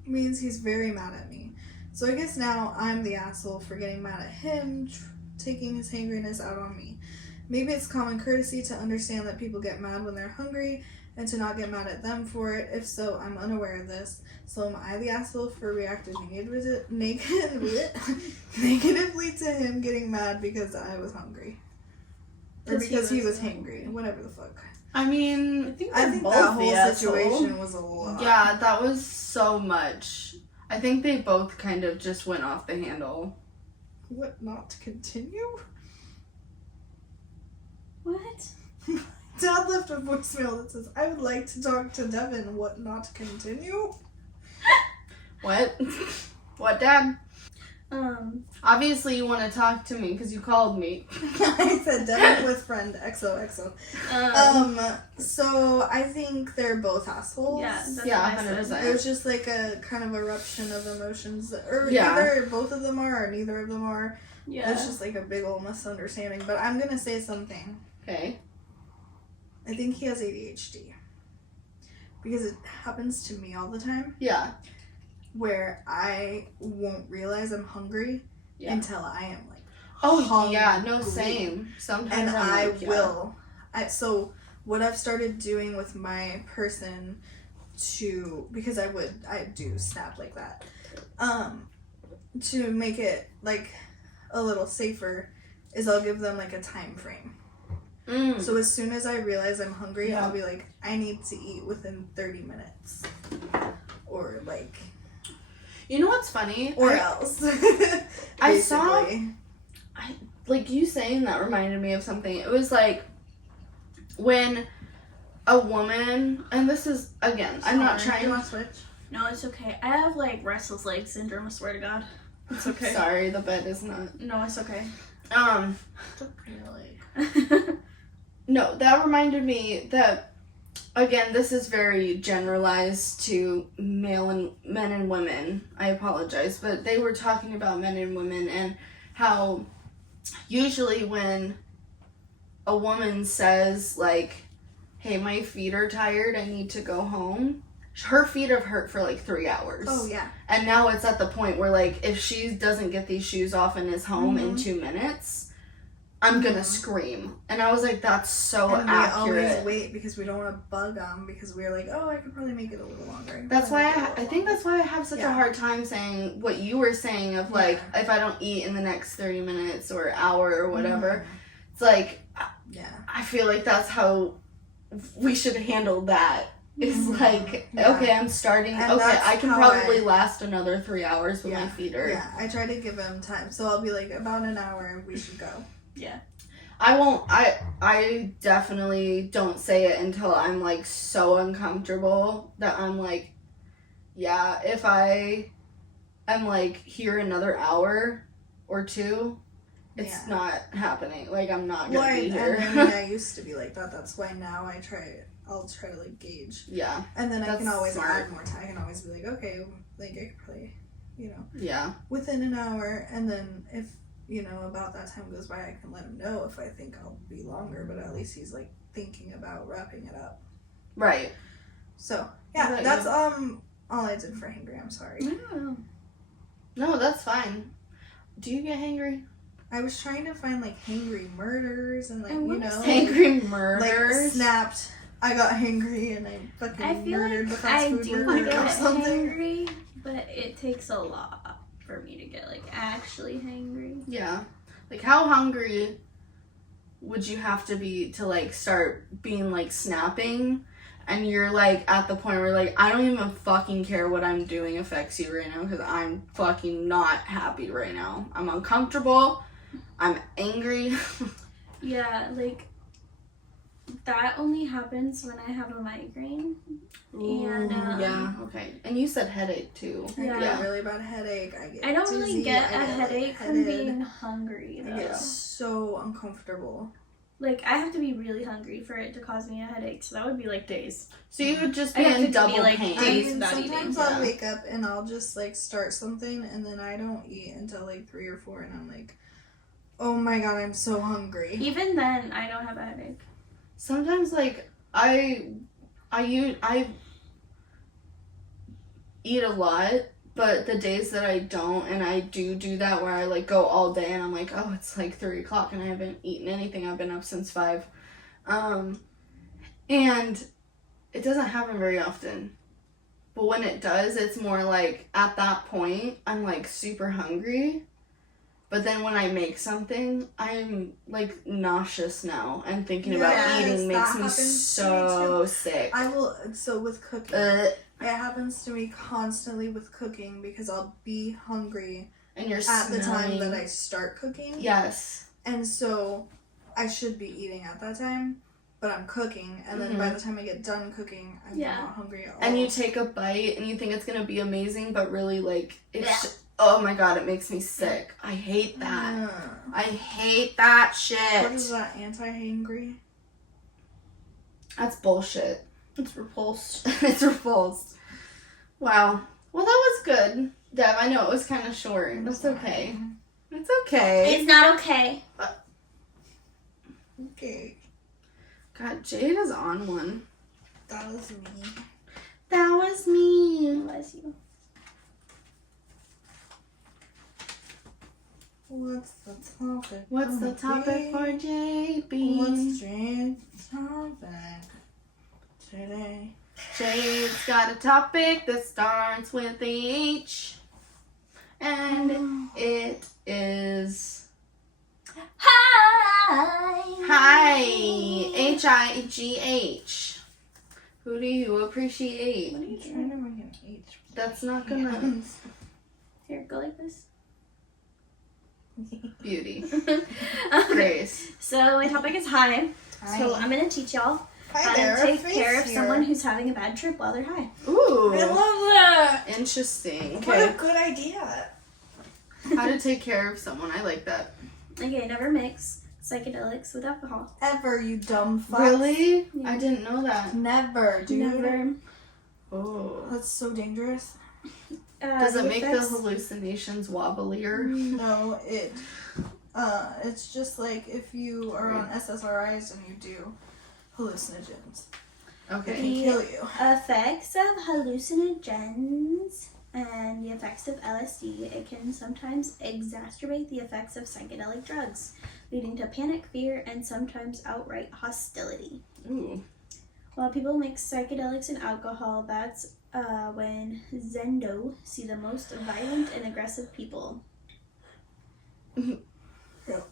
means he's very mad at me. So I guess now I'm the asshole for getting mad at him, taking his hangriness out on me. Maybe it's common courtesy to understand that people get mad when they're hungry and to not get mad at them for it. If so, I'm unaware of this. So am I the asshole for reacting negatively to him getting mad because I was hungry? Or because he was hangry. Whatever the fuck. I mean, I think that whole situation was a lot. Yeah, that was so much. I think they both kind of just went off the handle. What, not to continue? What? Dad left a voicemail that says, I would like to talk to Devin. What, not to continue? What? What, Dad? Obviously you want to talk to me because you called me. I said Devin with friend XOXO. So I think they're both assholes. Yeah, that's Yeah, what I said. 100%. It was just like a kind of eruption of emotions. Or Yeah. either both of them are or neither of them are. Yeah. It's just like a big old misunderstanding. But I'm going to say something. Okay. I think he has ADHD. Because it happens to me all the time. Yeah. Where I won't realize I'm hungry until I am like hungry. Yeah, no, same. Sometimes And I like, will. So what I've started doing with my person because I do snap like that, to make it like a little safer is I'll give them like a time frame. So as soon as I realize I'm hungry, I'll be like, I need to eat within 30 minutes. Or like... You know what's funny? Or else. I saw... like, you saying that reminded me of something. It was like, when a woman... And this is, again, I'm not trying... Do you want to switch? No, it's okay. I have, like, restless leg syndrome, I swear to God. It's okay. Sorry, the bed is not... No, it's okay. No, that reminded me that, again, this is very generalized to men and women. I apologize, but they were talking about men and women and how usually when a woman says, like, hey, my feet are tired, I need to go home, her feet have hurt for like 3 hours. Oh, yeah. And now it's at the point where, like, if she doesn't get these shoes off and is home in 2 minutes, I'm gonna scream. And I was like, that's so and accurate. We always wait because we don't want to bug them because we're like, oh, I could probably make it a little longer. That's why I think that's why I have such a hard time saying what you were saying of like, if I don't eat in the next 30 minutes or hour or whatever, it's like, I feel like that's how we should handle that. It's like, okay, I'm starting, and I can probably last another 3 hours with my feet hurt. Yeah, I try to give them time. So I'll be like, about an hour, we should go. Yeah. I definitely don't say it until I'm like so uncomfortable that I'm like, yeah, if I am like here another hour or two, it's not happening. Like, I'm not gonna be here. And I mean, I used to be like that. That's why now I'll try to like gauge. Yeah. And then I can always add more time. I can always be like, okay, like I could probably, within an hour, and then if about that time goes by, I can let him know if I think I'll be longer, but at least he's like thinking about wrapping it up. Right. So yeah, that's all I did for Hangry. I'm sorry. No, that's fine. Do you get hangry? I was trying to find like Hangry murders and like Hangry murders, like snapped I got hangry and I fucking I feel murdered the like fast I food do worker get or something. hangry, but it takes a lot for me to get like actually hangry. Yeah. Like, how hungry would you have to be to like start being like snapping? And you're like at the point where like, I don't even fucking care what I'm doing affects you right now because I'm fucking not happy right now. I'm uncomfortable. I'm angry. Yeah, like that only happens when I have a migraine. And yeah, okay. And you said headache too. I get Yeah. a really bad headache. I get I don't really dizzy, get I a get headache from lightheaded. being hungry I though. get so uncomfortable. Like I have to be really hungry for it to cause me a headache, so that would be like days. So you would just I be have in to double be, like, pain. I days mean, without sometimes eating. I'll Yeah. wake up and I'll just like start something and then I don't eat until like 3 or 4 and I'm like, oh my god, I'm so hungry. Even then, I don't have a headache. Sometimes like I eat a lot, but the days that I don't and I do that where I like go all day and I'm like, oh, it's like 3 o'clock and I haven't eaten anything. I've been up since 5. And it doesn't happen very often. But when it does, it's more like at that point, I'm like super hungry. But then when I make something, I'm like nauseous now. And thinking about Yes, eating that makes me happens to me so sick. I will, so with cooking, Ugh. it happens to me constantly with cooking because I'll be hungry And you're at the time smelling- that I start cooking. Yes. And so I should be eating at that time, but I'm cooking, and then by the time I get done cooking, I'm Yeah. not hungry at all. And you take a bite and you think it's gonna be amazing, but really like it's Yeah. oh my god, it makes me sick. I hate that. Ugh. I hate that shit. What is that, anti-hangry? That's bullshit. It's repulsed. It's repulsed. Wow. Well, that was good, Deb. I know it was kind of short. That's okay. It's okay. It's not okay. Okay, God, Jade is on one. that was me. That was me. Bless you. What's the topic? What's the topic for Jade B? What's Jade's topic today? Jade's got a topic that starts with H. And it is Hi. hi. H-I-G-H. Who do you appreciate? What are you I'm trying doing? to make an H. That's not gonna Here, go like this. beauty. Okay. Grace. So my topic is high. So Hi. I'm gonna teach y'all Hi how there, to take Faith care of here. someone who's having a bad trip while they're high. Ooh. I love that. Interesting. What a Okay. good idea. How to take care of someone. I like that. Okay, never mix psychedelics with alcohol. Ever, you dumb fuck. Really? Yeah. I didn't know that. Never, dude. Never. Oh. That's so dangerous. Does it make the effects- hallucinations wobblier? No, it's just like if you are on SSRIs and you do hallucinogens. It Okay. can kill you. Effects of hallucinogens and the effects of LSD, it can sometimes exacerbate the effects of psychedelic drugs, leading to panic, fear, and sometimes outright hostility. Ooh. While people mix psychedelics and alcohol, that's when Zendo see the most violent and aggressive people. Yep.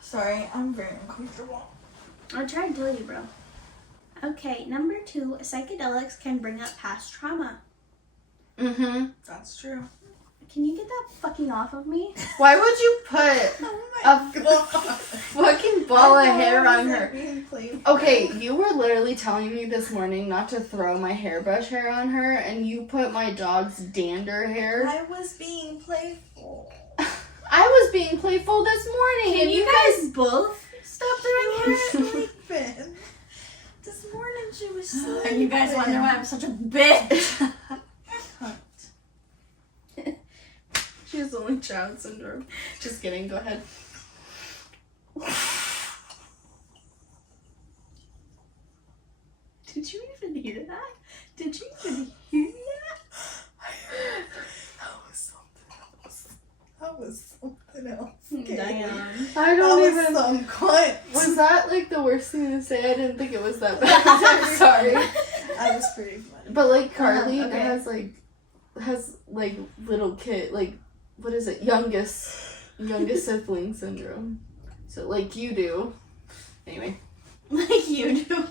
Sorry, I'm very uncomfortable. I tried to tell you, bro. Okay, number 2, psychedelics can bring up past trauma. Mm-hmm. That's true. Can you get that fucking off of me? Why would you put Oh a fucking ball of hair on her? Okay, you were literally telling me this morning not to throw my hairbrush hair on her, and you put my dog's dander hair. I was being playful. I was being playful this morning, and you guys both stop She was sleeping. This morning she was sleeping. And you guys wonder why I'm such a bitch. She has only child syndrome. Just kidding. Go ahead. Did you even hear that? Did you even hear that? That was something else. That was something else. Okay. Damn. I don't That was even. some cunt. Was that like the worst thing to say? I didn't think it was that bad. I'm sorry. That was pretty funny. But like Carly okay. has little kid, like, what is it? Youngest sibling syndrome. So like you do. Anyway. Like you do.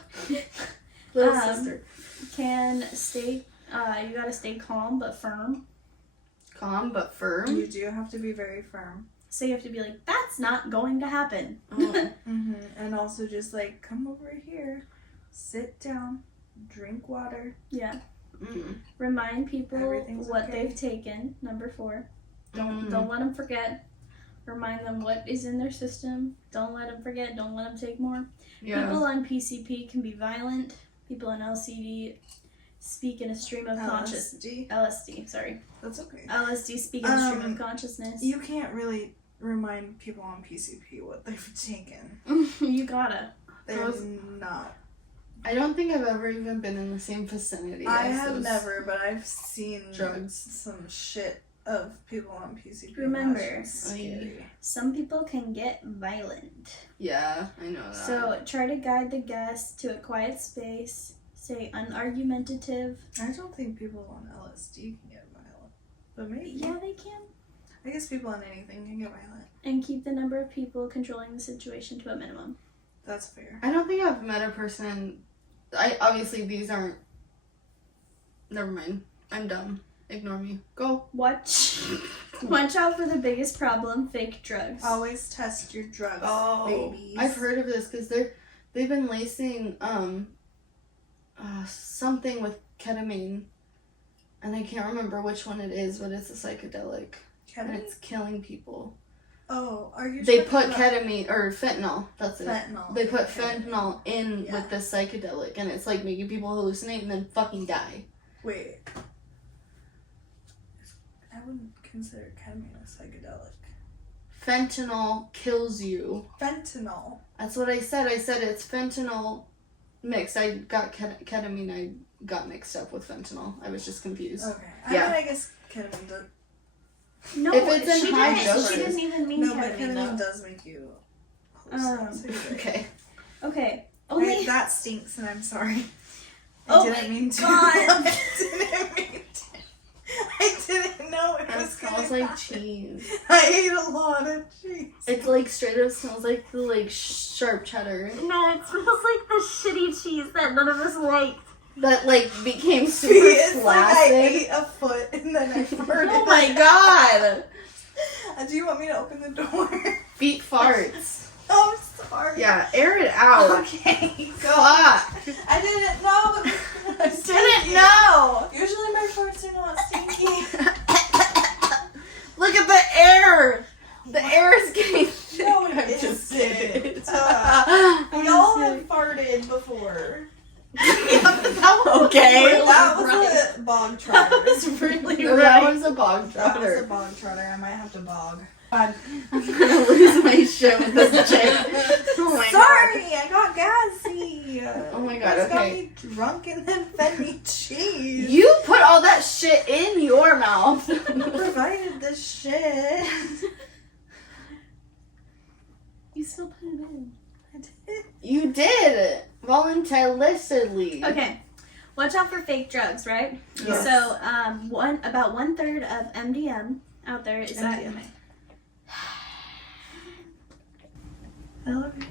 Little sister. Can stay, you gotta stay calm but firm. Calm but firm. You do have to be very firm. So you have to be like, that's not going to happen. Oh. And also just like, come over here, sit down, drink water. Yeah. Mm. Remind people Everything's what okay. they've taken. Number 4. Mm. Don't let them forget. Remind them what is in their system. Don't let them forget. Don't let them take more. Yeah. People on PCP can be violent. People on LCD speak in a stream of consciousness. LSD, sorry. That's okay. LSD speak in a stream of consciousness. You can't really remind people on PCP what they've taken. You gotta. They're not. I don't think I've ever even been in the same vicinity. I as have those never, but I've seen drugs. some shit of people on PCP. Remember, That's scary. some people can get violent. Yeah, I know that. So try to guide the guests to a quiet space. Stay unargumentative. I don't think people on LSD can get violent, but maybe. Yeah, they can. I guess people on anything can get violent. And keep the number of people controlling the situation to a minimum. That's fair. I don't think I've met a person. Obviously these aren't. Never mind. I'm dumb. Ignore me. Go. Watch out for the biggest problem: fake drugs. Always test your drugs, babies. I've heard of this because they've been lacing something with ketamine, and I can't remember which one it is, but it's a psychedelic and Ketamine? it's killing people. Oh, are you? They talking put about ketamine or fentanyl. That's it. fentanyl. They put Okay. fentanyl in Yeah. with this psychedelic, and it's like making people hallucinate and then fucking die. Wait. I wouldn't consider ketamine a psychedelic. Fentanyl kills you. Fentanyl. That's what I said. I said it's fentanyl mixed. I got ketamine. I got mixed up with fentanyl. I was just confused. Okay. Yeah. I mean, I guess ketamine does. No, If it's in she high didn't. doses. She didn't even mean No, but ketamine. ketamine though. does make you hallucinate. So you're right. Okay. Okay. Only. Hey, that stinks, and I'm sorry. Oh I didn't mean to. God. I didn't mean to. I didn't know it It was smells gonna like happen. cheese. I ate a lot of cheese. It's like straight up smells like the like sharp cheddar No, it smells like the shitty cheese that none of us liked. that like became super It's like I flaccid. ate a foot and then I farted. Oh my god! Do you want me to open the door? Feet farts. I'm sorry. Yeah, air it out. Okay, go. Fuck. I didn't know. I Didn't know. Usually my farts are not stinky. Look at the air. The air is getting. No, it I'm just kidding. isn't. I'm Y'all just have farted before. kidding. Okay. That was a bog trotter. That was really No, that was a bog That was a trotter. bog trotter. I might have to bog. God. I'm gonna lose my shit with this chick. Oh my Sorry, I got gassy. Oh my You god, guys got okay. me drunk and then fed me cheese. You put all that shit in your mouth. provided this shit. You still put it in. I did. You did voluntarily. Okay. Watch out for fake drugs, right? Yes. So, about 1/3 of MDM out there is that. MDMA. I love you.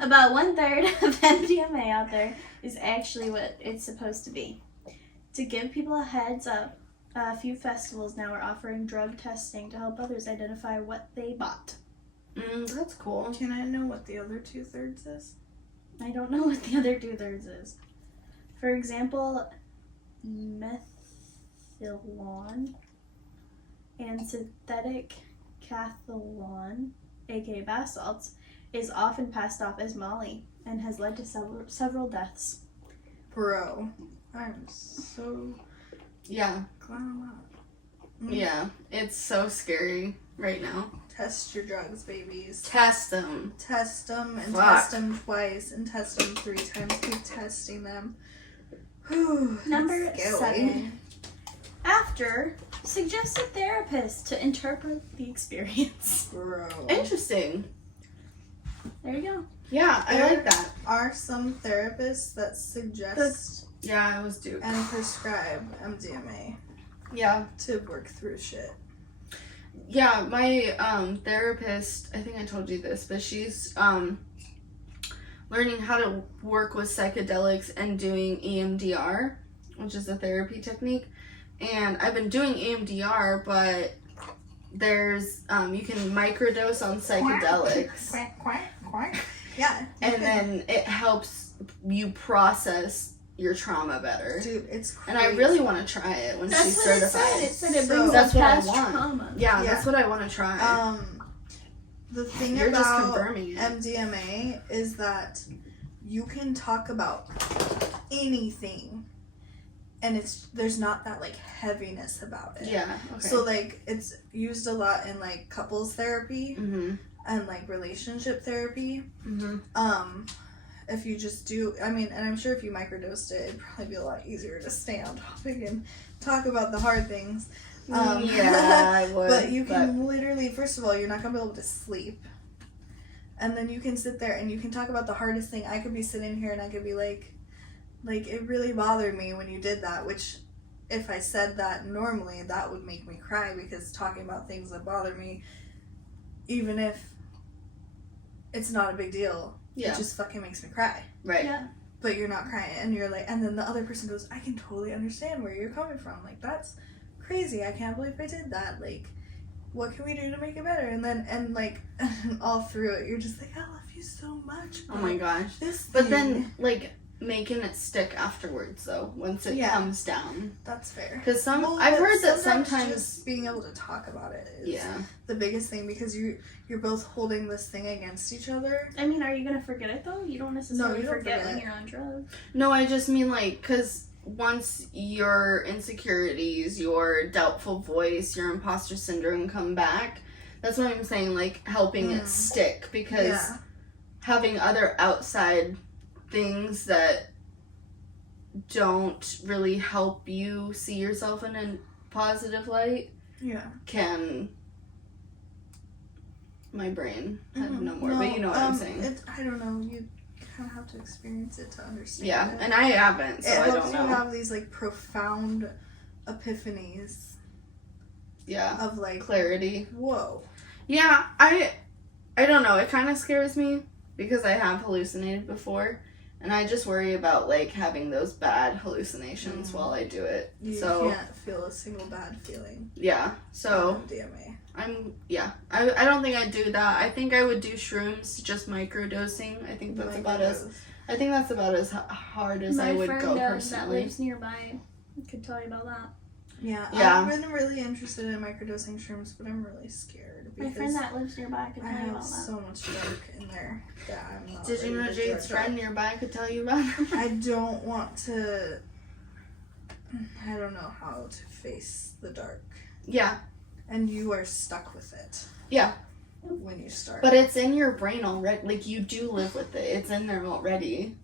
About 1/3 of MDMA out there is actually what it's supposed to be. To give people a heads up, a few festivals now are offering drug testing to help others identify what they bought. That's cool. Can I know what the other 2/3 is? I don't know what the other 2/3 is. For example, methylone and synthetic catholone, aka bath salts, is often passed off as Molly and has led to several deaths. Bro, I'm so Yeah. glad I'm not. Yeah. It's so scary right now. Test your drugs, babies. Test them. Test them and Fuck. test them twice and test them 3 times. Keep testing them. Whew, Number that's scary. 7. After Suggest a therapist to interpret the experience. Bro. Interesting. There you go. Yeah, I like that. Are some therapists that suggest Yeah, I was due. and prescribe MDMA Yeah. to work through shit. Yeah, my therapist, I think I told you this, but she's learning how to work with psychedelics and doing EMDR, which is a therapy technique. And I've been doing EMDR, but there's you can microdose on psychedelics. Quack, quack, quack. Yeah. And then it helps you process your trauma better. Dude, it's crazy. And I really want to try it when she's certified. It said it brings That's up what I past want. trauma. Yeah, that's what I want to try. The thing You're just about confirming it. MDMA is that you can talk about anything and there's not that like heaviness about it. Yeah, okay. So like it's used a lot in like couples therapy Mm-hmm. and like relationship therapy. Mm-hmm. If you just do, I mean, and I'm sure if you microdosed it, it'd probably be a lot easier to stay on topic and talk about the hard things. Yeah, I would. But you can literally, first of all, you're not going to be able to sleep. And then you can sit there and you can talk about the hardest thing. I could be sitting here and I could be like, it really bothered me when you did that, which if I said that normally, that would make me cry because talking about things that bother me, even if it's not a big deal, Yeah. it just fucking makes me cry. Right. Yeah. But you're not crying, and you're like, and then the other person goes, I can totally understand where you're coming from. Like, that's crazy. I can't believe I did that. Like, what can we do to make it better? And then, and like, all through it, you're just like, I love you so much. Oh my gosh. This But thing. then, like, making it stick afterwards, though, once it Yeah. comes down. That's fair. Because Well, I've but heard that sometimes. just being able to talk about it is Yeah. the biggest thing because you're both holding this thing against each other. I mean, are you gonna forget it though? You don't necessarily you don't forget when forget. you're on drugs. No, I just mean, like, because once your insecurities, your doubtful voice, your imposter syndrome come back, that's what I'm saying, like, helping it stick. Because Yeah. having other outside things that don't really help you see yourself in a positive light Yeah. can... My brain had no more, but you know what I'm saying. I don't know. You kind of have to experience it to understand Yeah, it. and I haven't, so It I helps don't you know. have these like profound epiphanies Yeah, of like clarity. whoa. Yeah, I don't know. It kind of scares me because I have hallucinated before, and I just worry about like having those bad hallucinations while I do it. You So can't feel a single bad feeling. yeah, so DMA. I don't think I'd do that. I think I would do shrooms, just microdosing. I think that's about as hard as I would go that personally. lives nearby could tell you about that. Yeah, Yeah. I've been really interested in microdosing shrooms, but I'm really scared My because friend that lives nearby could I tell you have about that. so much dark in there that I'm not. Did you ready know to Jade's drug friend up. nearby could tell you about it? I don't want to. I don't know how to face the dark. Yeah, And you are stuck with it. Yeah. When you start. but it's in your brain already. Like, you do live with it. It's in there already.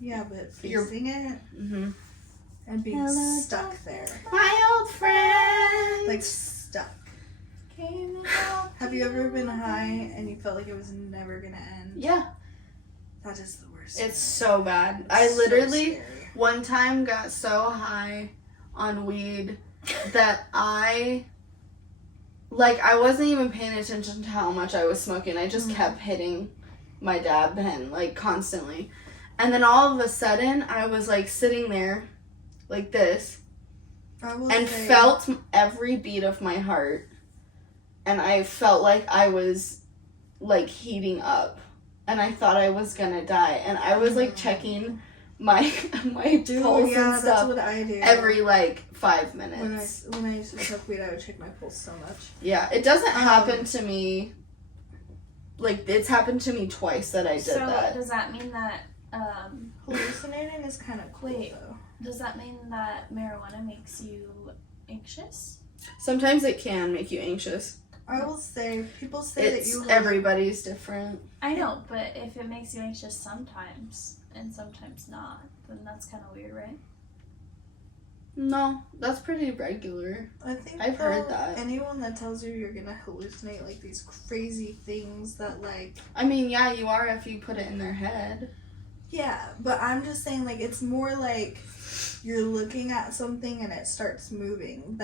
Yeah, but You're- facing it Mm-hmm. and being Hello, stuck there. My old friend. Like stuck. Have you ever been high and you felt like it was never gonna end? Yeah, That is the worst. it's so bad. I so literally scary. one time got so high on weed that I wasn't even paying attention to how much I was smoking. I just kept hitting my dab pen like constantly. And then all of a sudden I was like sitting there like this I will and say, felt every beat of my heart. And I felt like I was like heating up and I thought I was gonna die. And I was like checking my Dude, pulse yeah, and that's stuff what I do. every like 5 minutes. when I used to smoke weed, I would check my pulse so much. Yeah, it doesn't happen to me. Like, it's happened to me twice that I did So that. does that mean that Hallucinating is kind of cool Wait. though. does that mean that marijuana makes you anxious? Sometimes it can make you anxious. I will say, people say that It's you everybody's different. I know, but if it makes you anxious sometimes and sometimes not, then that's kind of weird, right? No, that's pretty regular. I think I've heard that. Anyone that tells you you're gonna hallucinate like these crazy things that like. I mean, yeah, you are if you put it in their head. Yeah, but I'm just saying like it's more like you're looking at something and it starts moving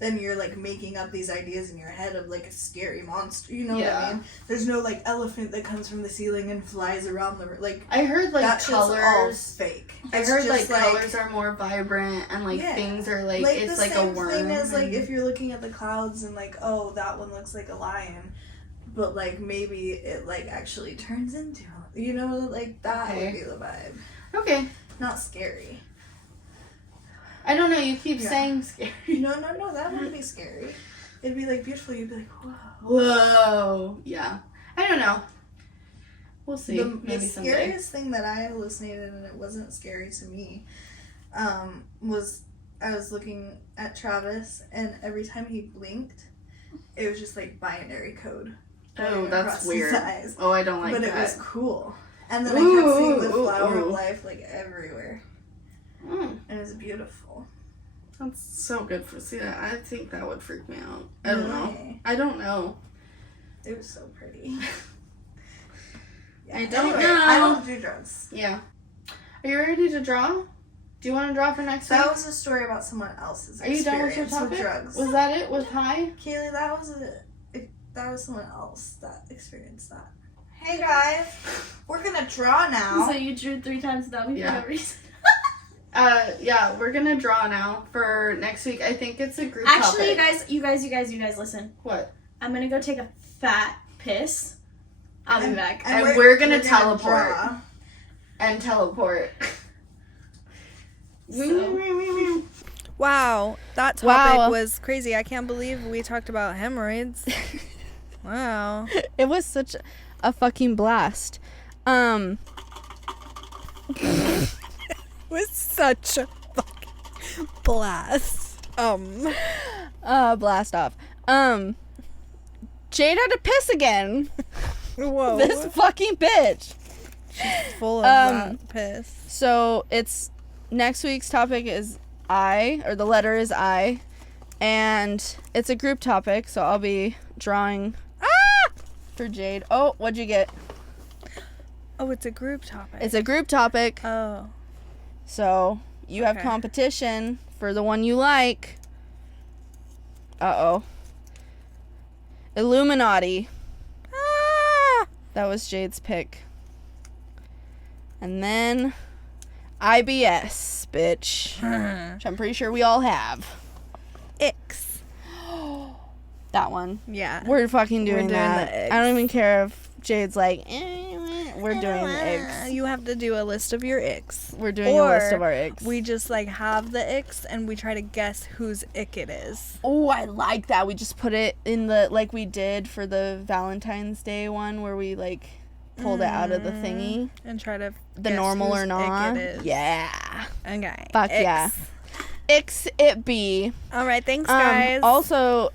then you're like making up these ideas in your head of like a scary monster. You know what I mean? There's no like elephant that comes from the ceiling and flies around the like. I heard like that colors. All fake. I heard like colors are more vibrant and like things are like it's like a worm. The same thing is like if you're looking at the clouds and like that one looks like a lion, but like maybe it like actually turns into like that would be the vibe. Okay. Not scary. I don't know, you keep saying scary. No, that wouldn't be scary. It'd be like beautiful, you'd be like, whoa. Whoa. Yeah. I don't know. We'll see. Maybe the someday. scariest thing that I hallucinated and it wasn't scary to me, was I was looking at Travis and every time he blinked, it was just like binary code. Oh, that's weird. His eyes. Oh, I don't like that. But it was cool. And then I kept seeing the flower of life like everywhere. And it was beautiful. That's so good for see that. I think that would freak me out. I don't know. It was so pretty. I don't know. I don't do drugs. Yeah. Are you ready to draw? Do you want to draw for next week? That was a story about someone else's Are you done with your topic? Drugs. Was that it? With high? Kaylee, that was someone else that experienced that. Hey guys, we're gonna draw now. So you drew 3 times without me for no reason. Yeah, we're gonna draw now for next week. I think it's a group topic. Actually, you guys, listen. What? I'm gonna go take a fat piss. I'll be back. And we're gonna teleport. And teleport. So. Wow, that topic was crazy. I can't believe we talked about hemorrhoids. Wow. It was such a fucking blast. It was such a fucking blast. Blast off. Jade had to piss again. Whoa. This fucking bitch. She's full of that piss. So it's next week's topic is I, or the letter is I, and it's a group topic, so I'll be drawing for Jade. Oh, what'd you get? Oh, it's a group topic. It's a group topic. Oh. So you have competition for the one you like. Uh-oh. Illuminati. That was Jade's pick. And then IBS, bitch. Which I'm pretty sure we all have. Ix. That one. Yeah. We're fucking doing that. The Ix. I don't even care if Jade's like, we're doing the Ix. You have to do a list of your Ix. We're doing a list of our Ix. We just like have the Ix and we try to guess whose ick it is. Oh, I like that. We just put it in the, like we did for the Valentine's Day one where we like pulled it out of the thingy. And try to the guess normal whose or not. ick it is. Yeah. Okay. Fuck Ix. yeah. Ix it be. All right, thanks guys. Also,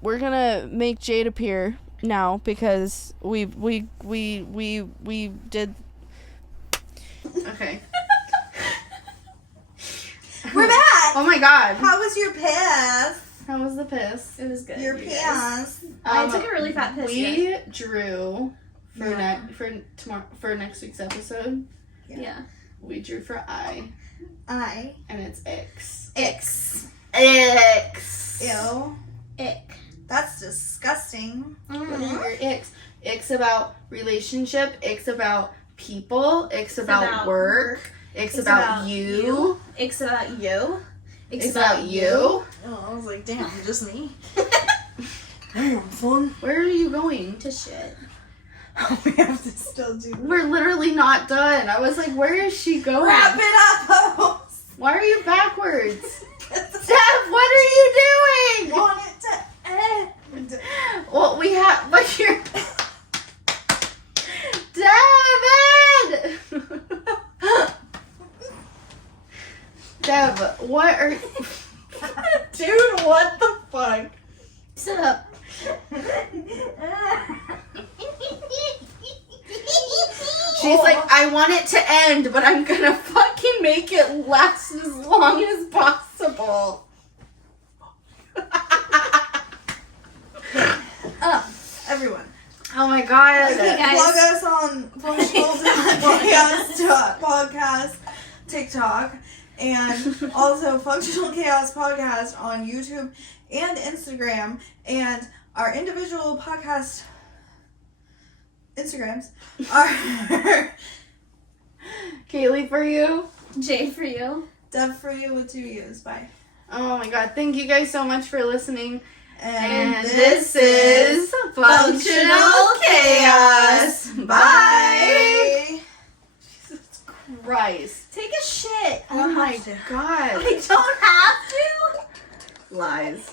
we're gonna make Jade appear now because we did. Okay. We're back. Oh my god. How was your piss? How was the piss? It was good. Your piss. I took a really fat piss. We drew for next week's episode. Yeah. We drew for I. And it's X. X. X. Ew. Ick. That's disgusting. What are your X? X about relationship. X about people. X about work. X about you. X about you. X about you. Oh, I was like, damn, just me. Damn, fun. Where are you going? To shit. We have to still do. We're literally not done. I was like, where is she going? Wrap it up, Rose. Why are you backwards? Steph, what are you doing? I want it to end. Well, we have, but you're... David! Dev, what are... Dude, what the fuck? Sit up. She's like, I want it to end, but I'm gonna fucking make it last as long as possible. possible. Everyone. Oh my god. Okay, guys. Plug us on functional.chaos.podcast, TikTok, and also Functional Chaos Podcast on YouTube and Instagram, and our individual podcast Instagrams are Kaylee for you. Jade for you. Deb for you with 2 U's. Bye. Oh my god. Thank you guys so much for listening. And this is Functional Chaos. Bye. Jesus Christ. Take a shit. Oh my god. I don't have to. Lies.